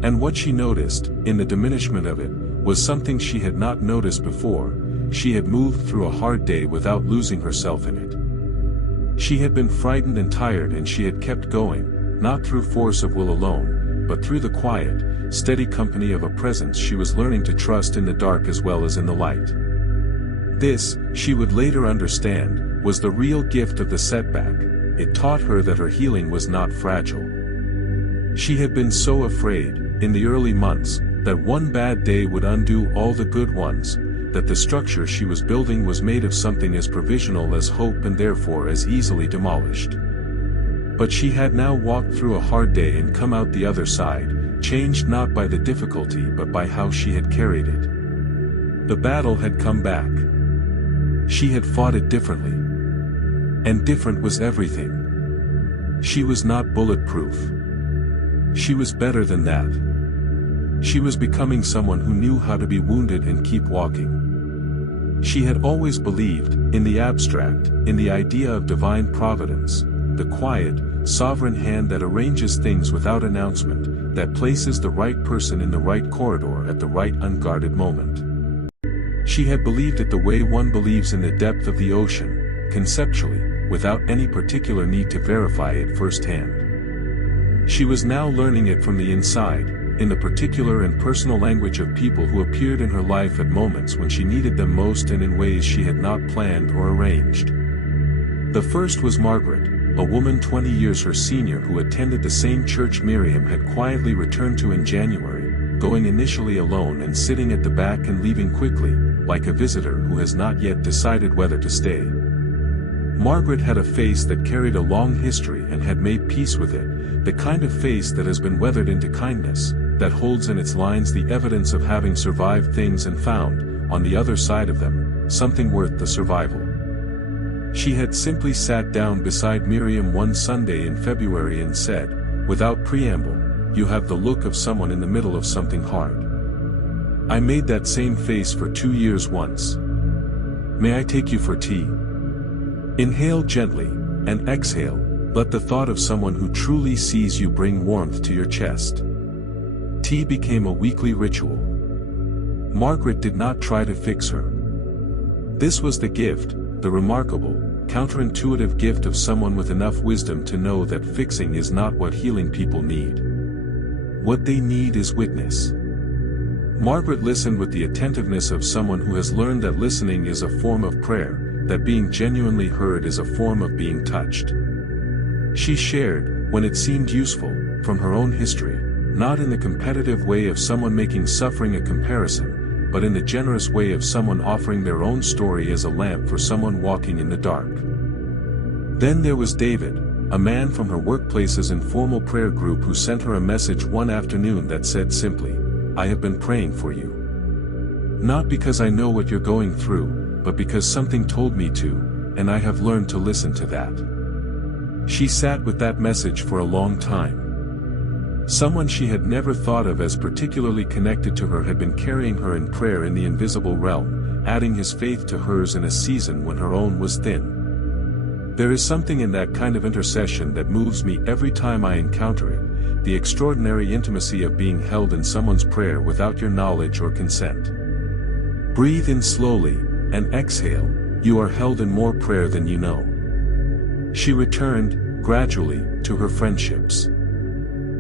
And what she noticed, in the diminishment of it, was something she had not noticed before. She had moved through a hard day without losing herself in it. She had been frightened and tired and she had kept going, not through force of will alone, but through the quiet, steady company of a presence she was learning to trust in the dark as well as in the light. This, she would later understand, was the real gift of the setback. It taught her that her healing was not fragile. She had been so afraid, in the early months, that one bad day would undo all the good ones, that the structure she was building was made of something as provisional as hope and therefore as easily demolished. But she had now walked through a hard day and come out the other side, changed not by the difficulty but by how she had carried it. The battle had come back. She had fought it differently. And different was everything. She was not bulletproof. She was better than that. She was becoming someone who knew how to be wounded and keep walking. She had always believed, in the abstract, in the idea of divine providence, the quiet, sovereign hand that arranges things without announcement, that places the right person in the right corridor at the right unguarded moment. She had believed it the way one believes in the depth of the ocean, conceptually, without any particular need to verify it firsthand. She was now learning it from the inside, in the particular and personal language of people who appeared in her life at moments when she needed them most and in ways she had not planned or arranged. The first was Margaret, a woman 20 years her senior who attended the same church Miriam had quietly returned to in January, going initially alone and sitting at the back and leaving quickly, like a visitor who has not yet decided whether to stay. Margaret had a face that carried a long history and had made peace with it, the kind of face that has been weathered into kindness, that holds in its lines the evidence of having survived things and found, on the other side of them, something worth the survival. She had simply sat down beside Miriam one Sunday in February and said, without preamble, "You have the look of someone in the middle of something hard." I made that same face for 2 years once. "May I take you for tea?" Inhale gently, and exhale, let the thought of someone who truly sees you bring warmth to your chest. Tea became a weekly ritual. Margaret did not try to fix her. This was the gift, the remarkable, counterintuitive gift of someone with enough wisdom to know that fixing is not what healing people need. What they need is witness. Margaret listened with the attentiveness of someone who has learned that listening is a form of prayer, that being genuinely heard is a form of being touched. She shared, when it seemed useful, from her own history, not in the competitive way of someone making suffering a comparison, but in the generous way of someone offering their own story as a lamp for someone walking in the dark. Then there was David, a man from her workplace's informal prayer group who sent her a message one afternoon that said simply, "I have been praying for you. Not because I know what you're going through, but because something told me to, and I have learned to listen to that." She sat with that message for a long time. Someone she had never thought of as particularly connected to her had been carrying her in prayer in the invisible realm, adding his faith to hers in a season when her own was thin. There is something in that kind of intercession that moves me every time I encounter it, the extraordinary intimacy of being held in someone's prayer without your knowledge or consent. Breathe in slowly, and exhale, you are held in more prayer than you know. She returned, gradually, to her friendships.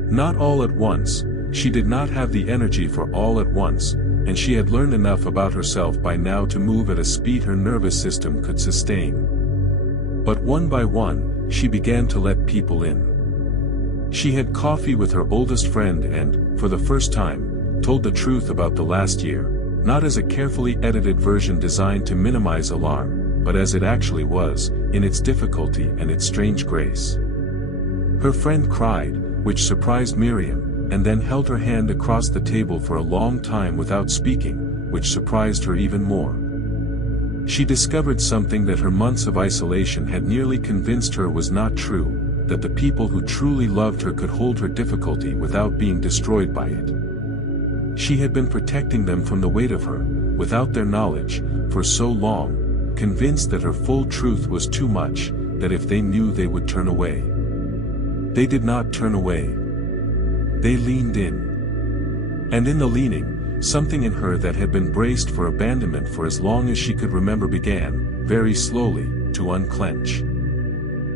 Not all at once, she did not have the energy for all at once, and she had learned enough about herself by now to move at a speed her nervous system could sustain. But one by one, she began to let people in. She had coffee with her oldest friend and, for the first time, told the truth about the last year, not as a carefully edited version designed to minimize alarm, but as it actually was, in its difficulty and its strange grace. Her friend cried, which surprised Miriam, and then held her hand across the table for a long time without speaking, which surprised her even more. She discovered something that her months of isolation had nearly convinced her was not true, that the people who truly loved her could hold her difficulty without being destroyed by it. She had been protecting them from the weight of her, without their knowledge, for so long, convinced that her full truth was too much, that if they knew they would turn away. They did not turn away. They leaned in. And in the leaning, something in her that had been braced for abandonment for as long as she could remember began, very slowly, to unclench.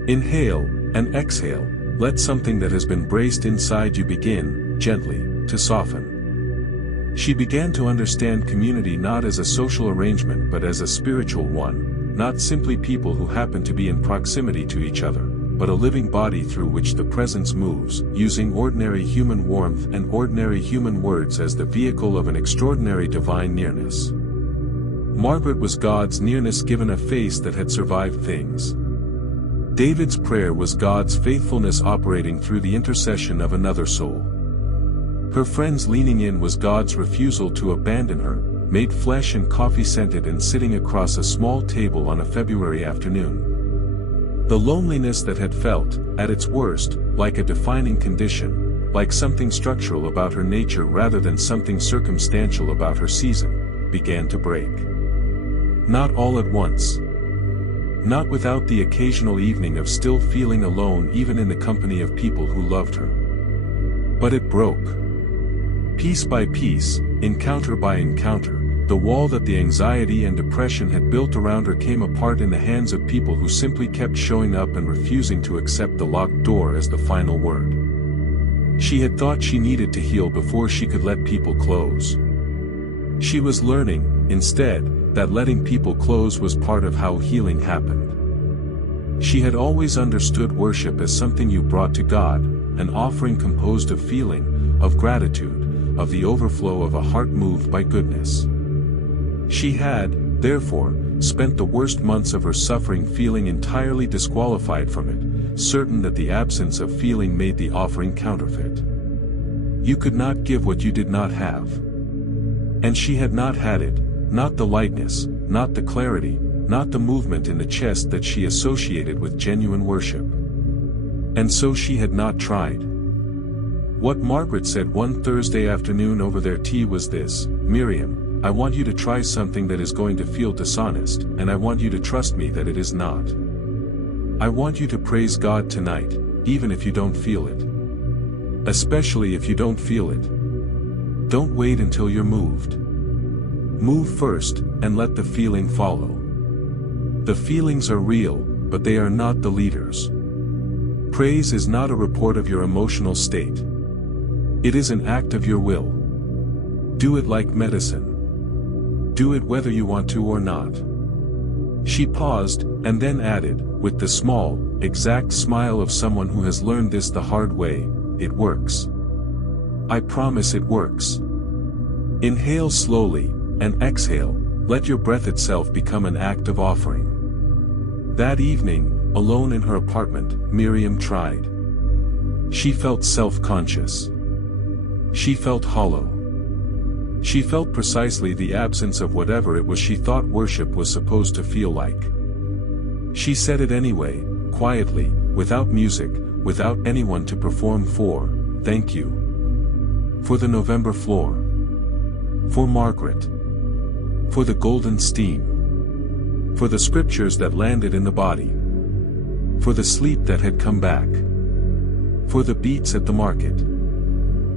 Inhale, and exhale, let something that has been braced inside you begin, gently, to soften. She began to understand community not as a social arrangement but as a spiritual one, not simply people who happen to be in proximity to each other, but a living body through which the presence moves, using ordinary human warmth and ordinary human words as the vehicle of an extraordinary divine nearness. Margaret was God's nearness given a face that had survived things. David's prayer was God's faithfulness operating through the intercession of another soul. Her friend's leaning in was God's refusal to abandon her, made flesh and coffee scented and sitting across a small table on a February afternoon. The loneliness that had felt, at its worst, like a defining condition, like something structural about her nature rather than something circumstantial about her season, began to break. Not all at once. Not without the occasional evening of still feeling alone even in the company of people who loved her. But it broke. Piece by piece, encounter by encounter, the wall that the anxiety and depression had built around her came apart in the hands of people who simply kept showing up and refusing to accept the locked door as the final word. She had thought she needed to heal before she could let people close. She was learning, instead, that letting people close was part of how healing happened. She had always understood worship as something you brought to God, an offering composed of feeling, of gratitude, of the overflow of a heart moved by goodness. She had, therefore, spent the worst months of her suffering feeling entirely disqualified from it, certain that the absence of feeling made the offering counterfeit. You could not give what you did not have. And she had not had it, not the lightness, not the clarity, not the movement in the chest that she associated with genuine worship. And so she had not tried. What Margaret said one Thursday afternoon over their tea was this: "Miriam, I want you to try something that is going to feel dishonest, and I want you to trust me that it is not. I want you to praise God tonight, even if you don't feel it. Especially if you don't feel it. Don't wait until you're moved. Move first, and let the feeling follow. The feelings are real, but they are not the leaders. Praise is not a report of your emotional state. It is an act of your will. Do it like medicine. Do it whether you want to or not." She paused, and then added, with the small, exact smile of someone who has learned this the hard way, "It works. I promise it works. Inhale slowly, and exhale, let your breath itself become an act of offering." That evening, alone in her apartment, Miriam tried. She felt self-conscious. She felt hollow. She felt precisely the absence of whatever it was she thought worship was supposed to feel like. She said it anyway, quietly, without music, without anyone to perform for. "Thank you. For the November floor. For Margaret. For the golden steam. For the scriptures that landed in the body. For the sleep that had come back. For the beats at the market.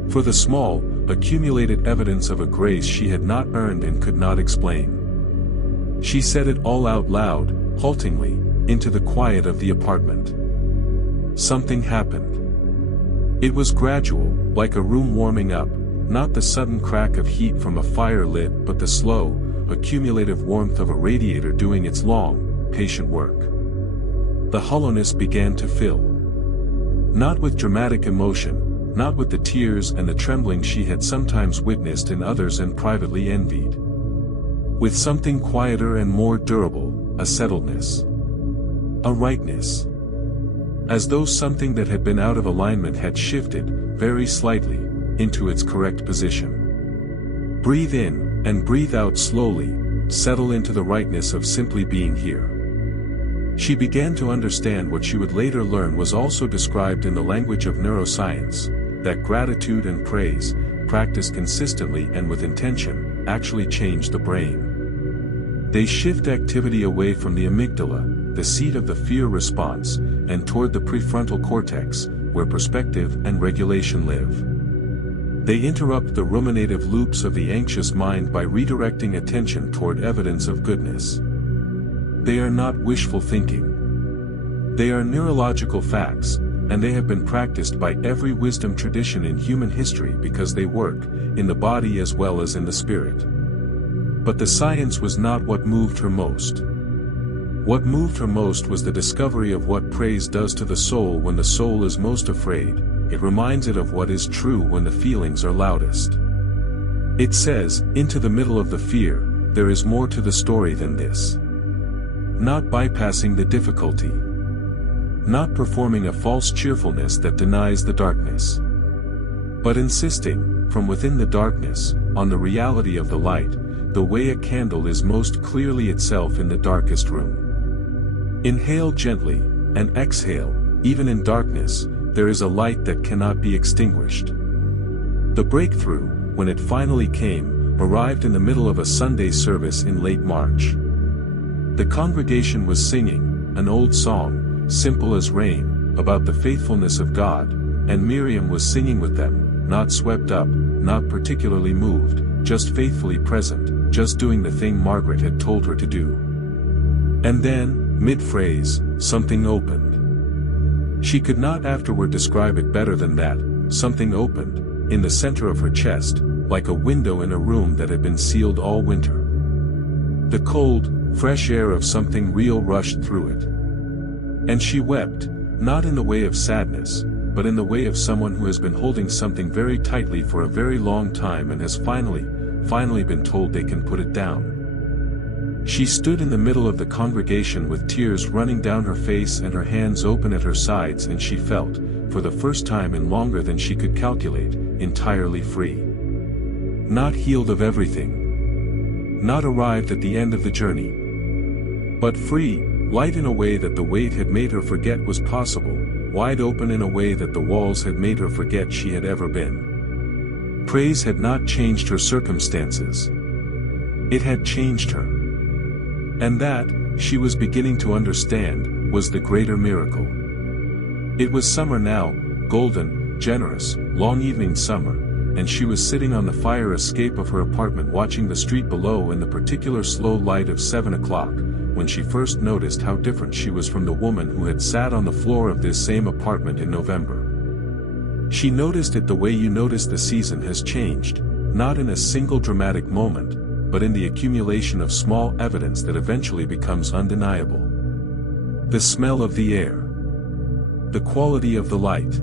For the small, accumulated evidence of a grace she had not earned and could not explain." She said it all out loud, haltingly, into the quiet of the apartment. Something happened. It was gradual, like a room warming up, not the sudden crack of heat from a fire lit but the slow, accumulative warmth of a radiator doing its long, patient work. The hollowness began to fill. Not with dramatic emotion, not with the tears and the trembling she had sometimes witnessed in others and privately envied. With something quieter and more durable, a settledness. A rightness. As though something that had been out of alignment had shifted, very slightly, into its correct position. Breathe in, and breathe out slowly, settle into the rightness of simply being here. She began to understand what she would later learn was also described in the language of neuroscience, that gratitude and praise, practiced consistently and with intention, actually change the brain. They shift activity away from the amygdala, the seat of the fear response, and toward the prefrontal cortex, where perspective and regulation live. They interrupt the ruminative loops of the anxious mind by redirecting attention toward evidence of goodness. They are not wishful thinking. They are neurological facts, and they have been practiced by every wisdom tradition in human history because they work, in the body as well as in the spirit. But the science was not what moved her most. What moved her most was the discovery of what praise does to the soul when the soul is most afraid. It reminds it of what is true when the feelings are loudest. It says, into the middle of the fear, there is more to the story than this. Not bypassing the difficulty. Not performing a false cheerfulness that denies the darkness. But insisting, from within the darkness, on the reality of the light, the way a candle is most clearly itself in the darkest room. Inhale gently, and exhale, even in darkness, there is a light that cannot be extinguished. The breakthrough, when it finally came, arrived in the middle of a Sunday service in late March. The congregation was singing, an old song, simple as rain, about the faithfulness of God, and Miriam was singing with them, not swept up, not particularly moved, just faithfully present, just doing the thing Margaret had told her to do. And then, mid-phrase, something opened. She could not afterward describe it better than that, something opened, in the center of her chest, like a window in a room that had been sealed all winter. The cold, fresh air of something real rushed through it. And she wept, not in the way of sadness, but in the way of someone who has been holding something very tightly for a very long time and has finally been told they can put it down. She stood in the middle of the congregation with tears running down her face and her hands open at her sides, and she felt, for the first time in longer than she could calculate, entirely free. Not healed of everything. Not arrived at the end of the journey. But free, light in a way that the weight had made her forget was possible, wide open in a way that the walls had made her forget she had ever been. Praise had not changed her circumstances. It had changed her. And that, she was beginning to understand, was the greater miracle. It was summer now, golden, generous, long evening summer, and she was sitting on the fire escape of her apartment watching the street below in the particular slow light of 7 o'clock, when she first noticed how different she was from the woman who had sat on the floor of this same apartment in November. She noticed it the way you notice the season has changed, not in a single dramatic moment, but in the accumulation of small evidence that eventually becomes undeniable. The smell of the air. The quality of the light.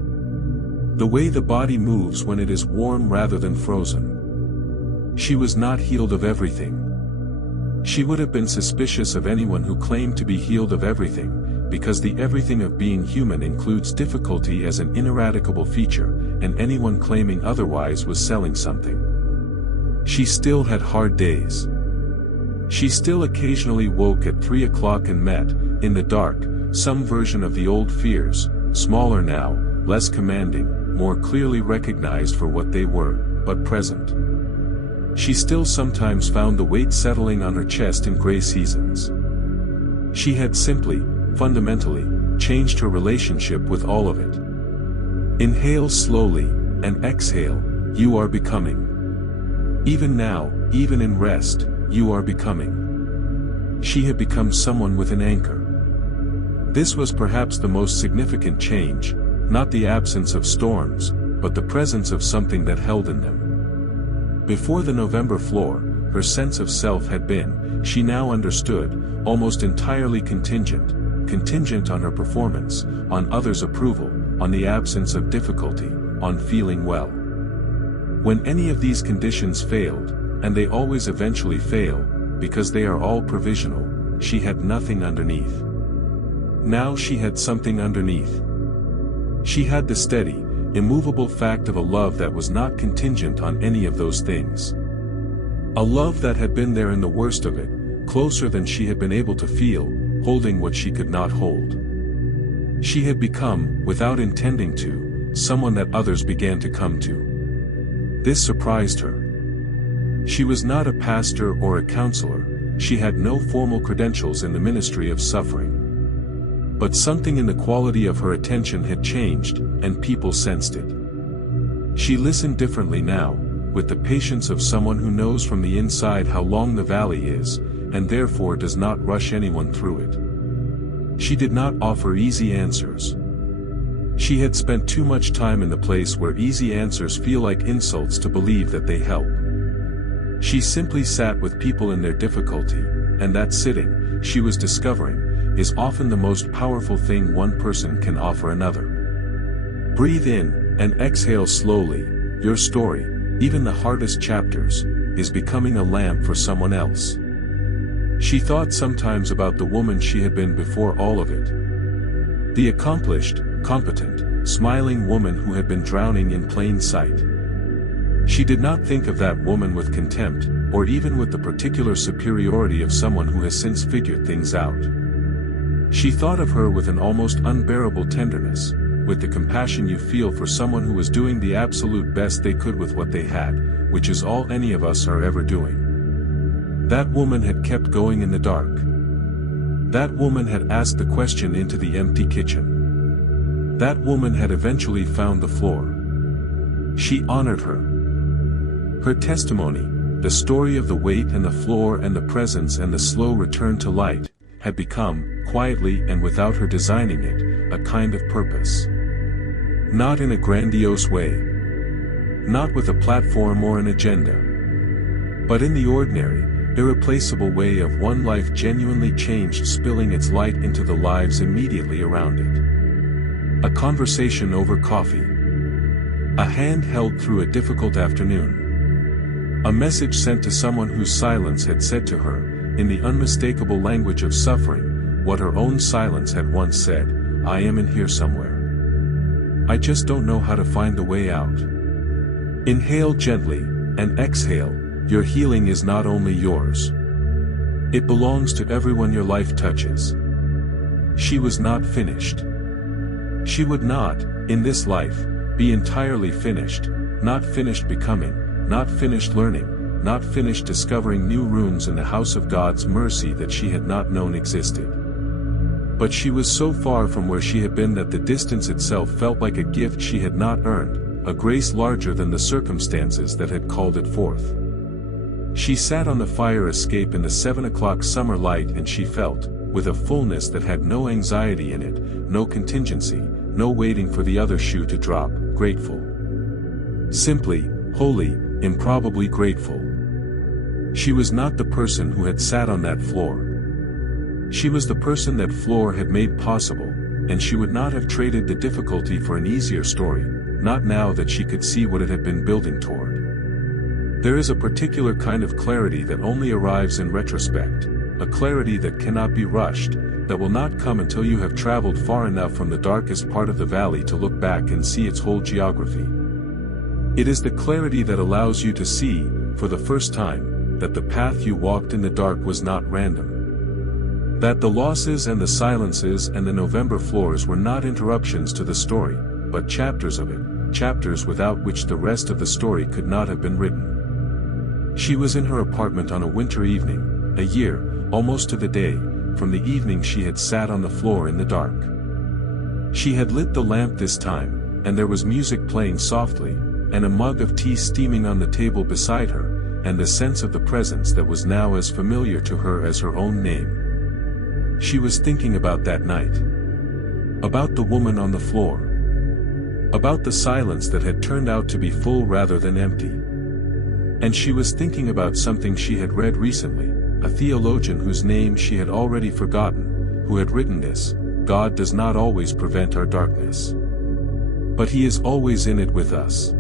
The way the body moves when it is warm rather than frozen. She was not healed of everything. She would have been suspicious of anyone who claimed to be healed of everything, because the everything of being human includes difficulty as an ineradicable feature, and anyone claiming otherwise was selling something. She still had hard days. She still occasionally woke at 3 o'clock and met, in the dark, some version of the old fears, smaller now, less commanding, more clearly recognized for what they were, but present. She still sometimes found the weight settling on her chest in gray seasons. She had simply, fundamentally, changed her relationship with all of it. Inhale slowly, and exhale, you are becoming. Even now, even in rest, you are becoming. She had become someone with an anchor. This was perhaps the most significant change, not the absence of storms, but the presence of something that held in them. Before the November floor, her sense of self had been, she now understood, almost entirely contingent on her performance, on others' approval, on the absence of difficulty, on feeling well. When any of these conditions failed, and they always eventually fail, because they are all provisional, she had nothing underneath. Now she had something underneath. She had the steady, immovable fact of a love that was not contingent on any of those things. A love that had been there in the worst of it, closer than she had been able to feel, holding what she could not hold. She had become, without intending to, someone that others began to come to. This surprised her. She was not a pastor or a counselor, she had no formal credentials in the ministry of suffering. But something in the quality of her attention had changed, and people sensed it. She listened differently now, with the patience of someone who knows from the inside how long the valley is, and therefore does not rush anyone through it. She did not offer easy answers. She had spent too much time in the place where easy answers feel like insults to believe that they help. She simply sat with people in their difficulty, and that sitting, she was discovering, is often the most powerful thing one person can offer another. Breathe in, and exhale slowly, your story, even the hardest chapters, is becoming a lamp for someone else. She thought sometimes about the woman she had been before all of it. The accomplished, competent, smiling woman who had been drowning in plain sight. She did not think of that woman with contempt, or even with the particular superiority of someone who has since figured things out. She thought of her with an almost unbearable tenderness, with the compassion you feel for someone who was doing the absolute best they could with what they had, which is all any of us are ever doing. That woman had kept going in the dark. That woman had asked the question into the empty kitchen. That woman had eventually found the floor. She honored her. Her testimony, the story of the weight and the floor and the presence and the slow return to light, had become, quietly and without her designing it, a kind of purpose. Not in a grandiose way. Not with a platform or an agenda. But in the ordinary, irreplaceable way of one life genuinely changed, spilling its light into the lives immediately around it. A conversation over coffee. A hand held through a difficult afternoon. A message sent to someone whose silence had said to her, in the unmistakable language of suffering, what her own silence had once said, I am in here somewhere. I just don't know how to find the way out. Inhale gently, and exhale. Your healing is not only yours. It belongs to everyone your life touches. She was not finished. She would not, in this life, be entirely finished, not finished becoming, not finished learning, not finished discovering new rooms in the house of God's mercy that she had not known existed. But she was so far from where she had been that the distance itself felt like a gift she had not earned, a grace larger than the circumstances that had called it forth. She sat on the fire escape in the 7 o'clock summer light, and she felt, with a fullness that had no anxiety in it, no contingency, no waiting for the other shoe to drop, grateful. Simply, wholly, improbably grateful. She was not the person who had sat on that floor. She was the person that floor had made possible, and she would not have traded the difficulty for an easier story, not now that she could see what it had been building toward. There is a particular kind of clarity that only arrives in retrospect, a clarity that cannot be rushed, that will not come until you have traveled far enough from the darkest part of the valley to look back and see its whole geography. It is the clarity that allows you to see, for the first time, that the path you walked in the dark was not random. That the losses and the silences and the November floors were not interruptions to the story, but chapters of it, chapters without which the rest of the story could not have been written. She was in her apartment on a winter evening, a year, almost to the day, from the evening she had sat on the floor in the dark. She had lit the lamp this time, and there was music playing softly, and a mug of tea steaming on the table beside her, and the sense of the presence that was now as familiar to her as her own name. She was thinking about that night. About the woman on the floor. About the silence that had turned out to be full rather than empty. And she was thinking about something she had read recently, a theologian whose name she had already forgotten, who had written this: God does not always prevent our darkness. But He is always in it with us.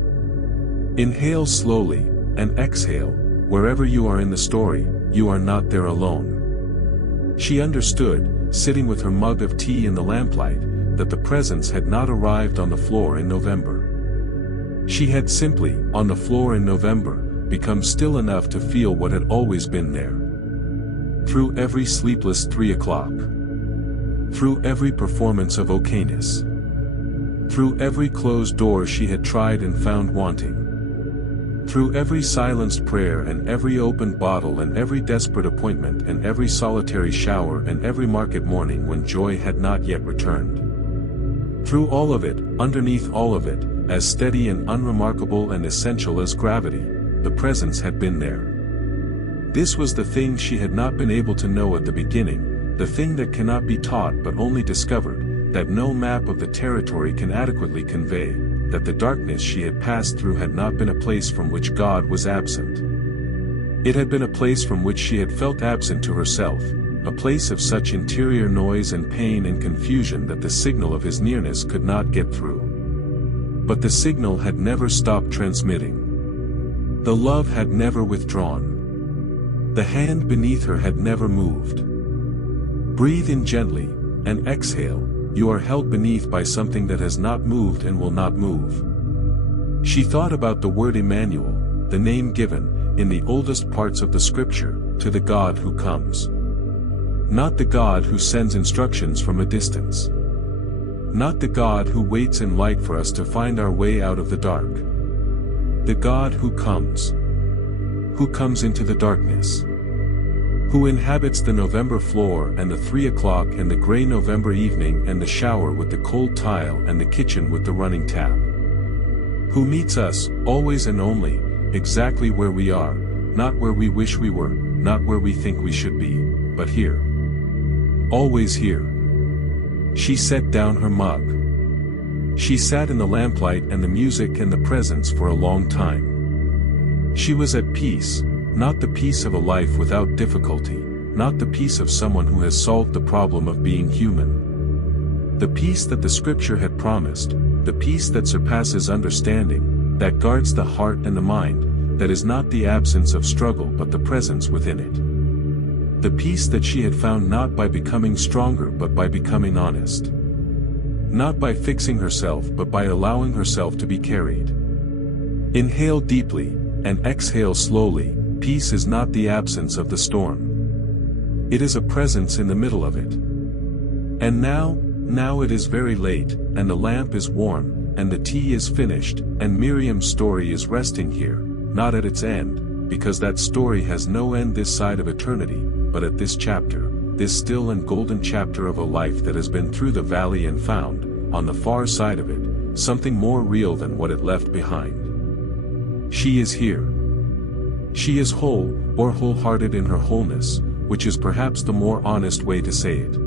Inhale slowly, and exhale. Wherever you are in the story, you are not there alone. She understood, sitting with her mug of tea in the lamplight, that the presence had not arrived on the floor in November. She had simply, on the floor in November, become still enough to feel what had always been there. Through every sleepless 3 o'clock. Through every performance of okayness. Through every closed door she had tried and found wanting. Through every silenced prayer and every opened bottle and every desperate appointment and every solitary shower and every market morning when joy had not yet returned. Through all of it, underneath all of it, as steady and unremarkable and essential as gravity, the presence had been there. This was the thing she had not been able to know at the beginning, the thing that cannot be taught but only discovered, that no map of the territory can adequately convey, that the darkness she had passed through had not been a place from which God was absent. It had been a place from which she had felt absent to herself, a place of such interior noise and pain and confusion that the signal of His nearness could not get through. But the signal had never stopped transmitting. The love had never withdrawn. The hand beneath her had never moved. Breathe in gently, and exhale. You are held beneath by something that has not moved and will not move. She thought about the word Emmanuel, the name given, in the oldest parts of the scripture, to the God who comes. Not the God who sends instructions from a distance. Not the God who waits in light for us to find our way out of the dark. The God who comes. Who comes into the darkness. Who inhabits the November floor and the 3 o'clock and the gray November evening and the shower with the cold tile and the kitchen with the running tap. Who meets us, always and only, exactly where we are, not where we wish we were, not where we think we should be, but here. Always here. She set down her mug. She sat in the lamplight and the music and the presence for a long time. She was at peace, not the peace of a life without difficulty, not the peace of someone who has solved the problem of being human. The peace that the scripture had promised, the peace that surpasses understanding, that guards the heart and the mind, that is not the absence of struggle but the presence within it. The peace that she had found not by becoming stronger but by becoming honest. Not by fixing herself but by allowing herself to be carried. Inhale deeply, and exhale slowly. Peace is not the absence of the storm. It is a presence in the middle of it. And now it is very late, and the lamp is warm, and the tea is finished, and Miriam's story is resting here, not at its end, because that story has no end this side of eternity, but at this chapter, this still and golden chapter of a life that has been through the valley and found, on the far side of it, something more real than what it left behind. She is here. She is whole, or wholehearted in her wholeness, which is perhaps the more honest way to say it.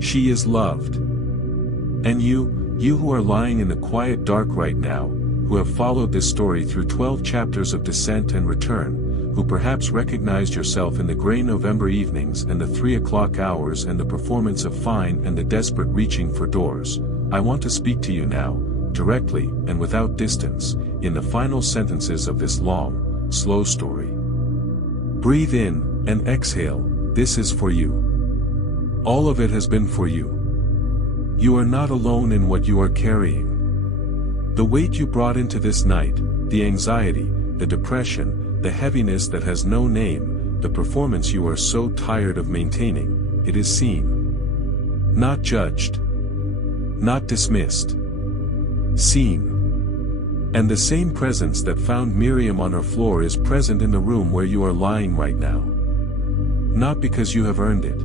She is loved. And you who are lying in the quiet dark right now, who have followed this story through 12 chapters of descent and return, who perhaps recognized yourself in the gray November evenings and the 3 o'clock hours and the performance of fine and the desperate reaching for doors, I want to speak to you now, directly and without distance, in the final sentences of this long, slow story. Breathe in, and exhale. This is for you. All of it has been for you. You are not alone in what you are carrying. The weight you brought into this night, the anxiety, the depression, the heaviness that has no name, the performance you are so tired of maintaining, it is seen. Not judged. Not dismissed. Seen. And the same presence that found Miriam on her floor is present in the room where you are lying right now. Not because you have earned it.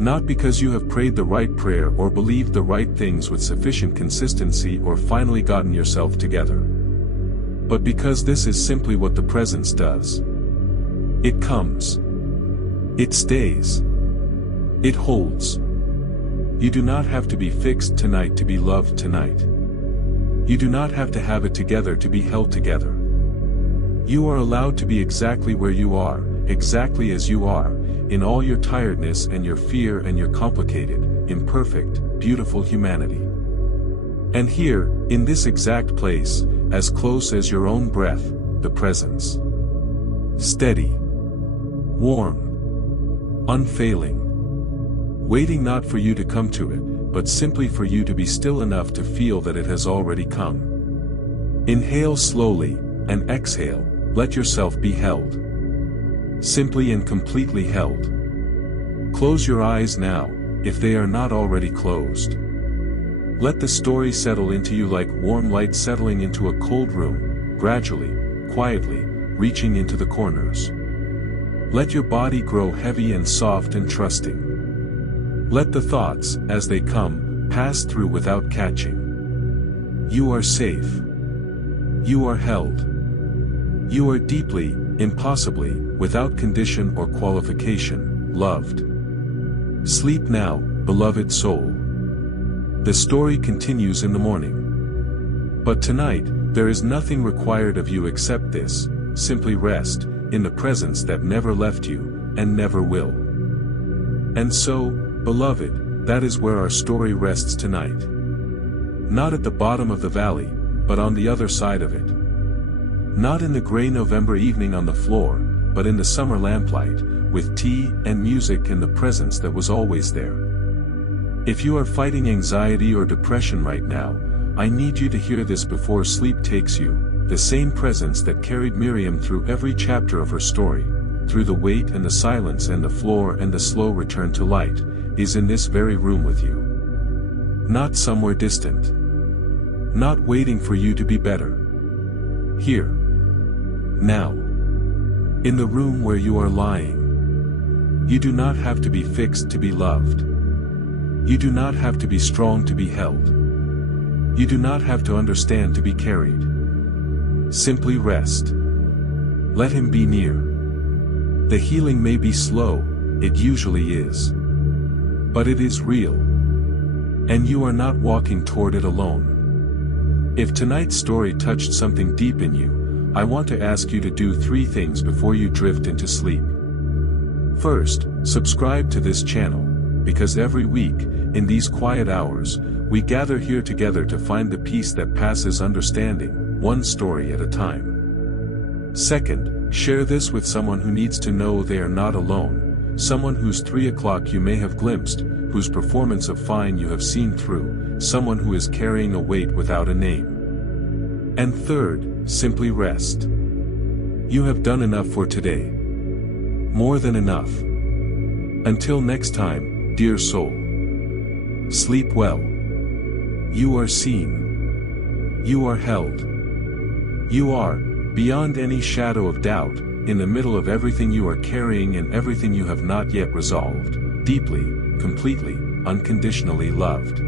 Not because you have prayed the right prayer or believed the right things with sufficient consistency or finally gotten yourself together. But because this is simply what the presence does. It comes. It stays. It holds. You do not have to be fixed tonight to be loved tonight. You do not have to have it together to be held together. You are allowed to be exactly where you are, exactly as you are, in all your tiredness and your fear and your complicated, imperfect, beautiful humanity. And here, in this exact place, as close as your own breath, the presence. Steady. Warm. Unfailing. Waiting not for you to come to it, but simply for you to be still enough to feel that it has already come. Inhale slowly, and exhale, let yourself be held. Simply and completely held. Close your eyes now, if they are not already closed. Let the story settle into you like warm light settling into a cold room, gradually, quietly, reaching into the corners. Let your body grow heavy and soft and trusting. Let the thoughts, as they come, pass through without catching. You are safe. You are held. You are deeply, impossibly, without condition or qualification, loved. Sleep now, beloved soul. The story continues in the morning. But tonight, there is nothing required of you except this, simply rest, in the presence that never left you, and never will. And so, beloved, that is where our story rests tonight. Not at the bottom of the valley, but on the other side of it. Not in the gray November evening on the floor, but in the summer lamplight, with tea and music and the presence that was always there. If you are fighting anxiety or depression right now, I need you to hear this before sleep takes you. The same presence that carried Miriam through every chapter of her story, through the weight and the silence and the floor and the slow return to light, is in this very room with you. Not somewhere distant. Not waiting for you to be better. Here. Now. In the room where you are lying. You do not have to be fixed to be loved. You do not have to be strong to be held. You do not have to understand to be carried. Simply rest. Let him be near. The healing may be slow, it usually is. But it is real. And you are not walking toward it alone. If tonight's story touched something deep in you, I want to ask you to do 3 things before you drift into sleep. First, subscribe to this channel, because every week, in these quiet hours, we gather here together to find the peace that passes understanding, one story at a time. Second, share this with someone who needs to know they are not alone, someone whose 3 o'clock you may have glimpsed, whose performance of fine you have seen through, someone who is carrying a weight without a name. And third, simply rest. You have done enough for today. More than enough. Until next time, dear soul. Sleep well. You are seen. You are held. You are, beyond any shadow of doubt, in the middle of everything you are carrying and everything you have not yet resolved, deeply, completely, unconditionally loved.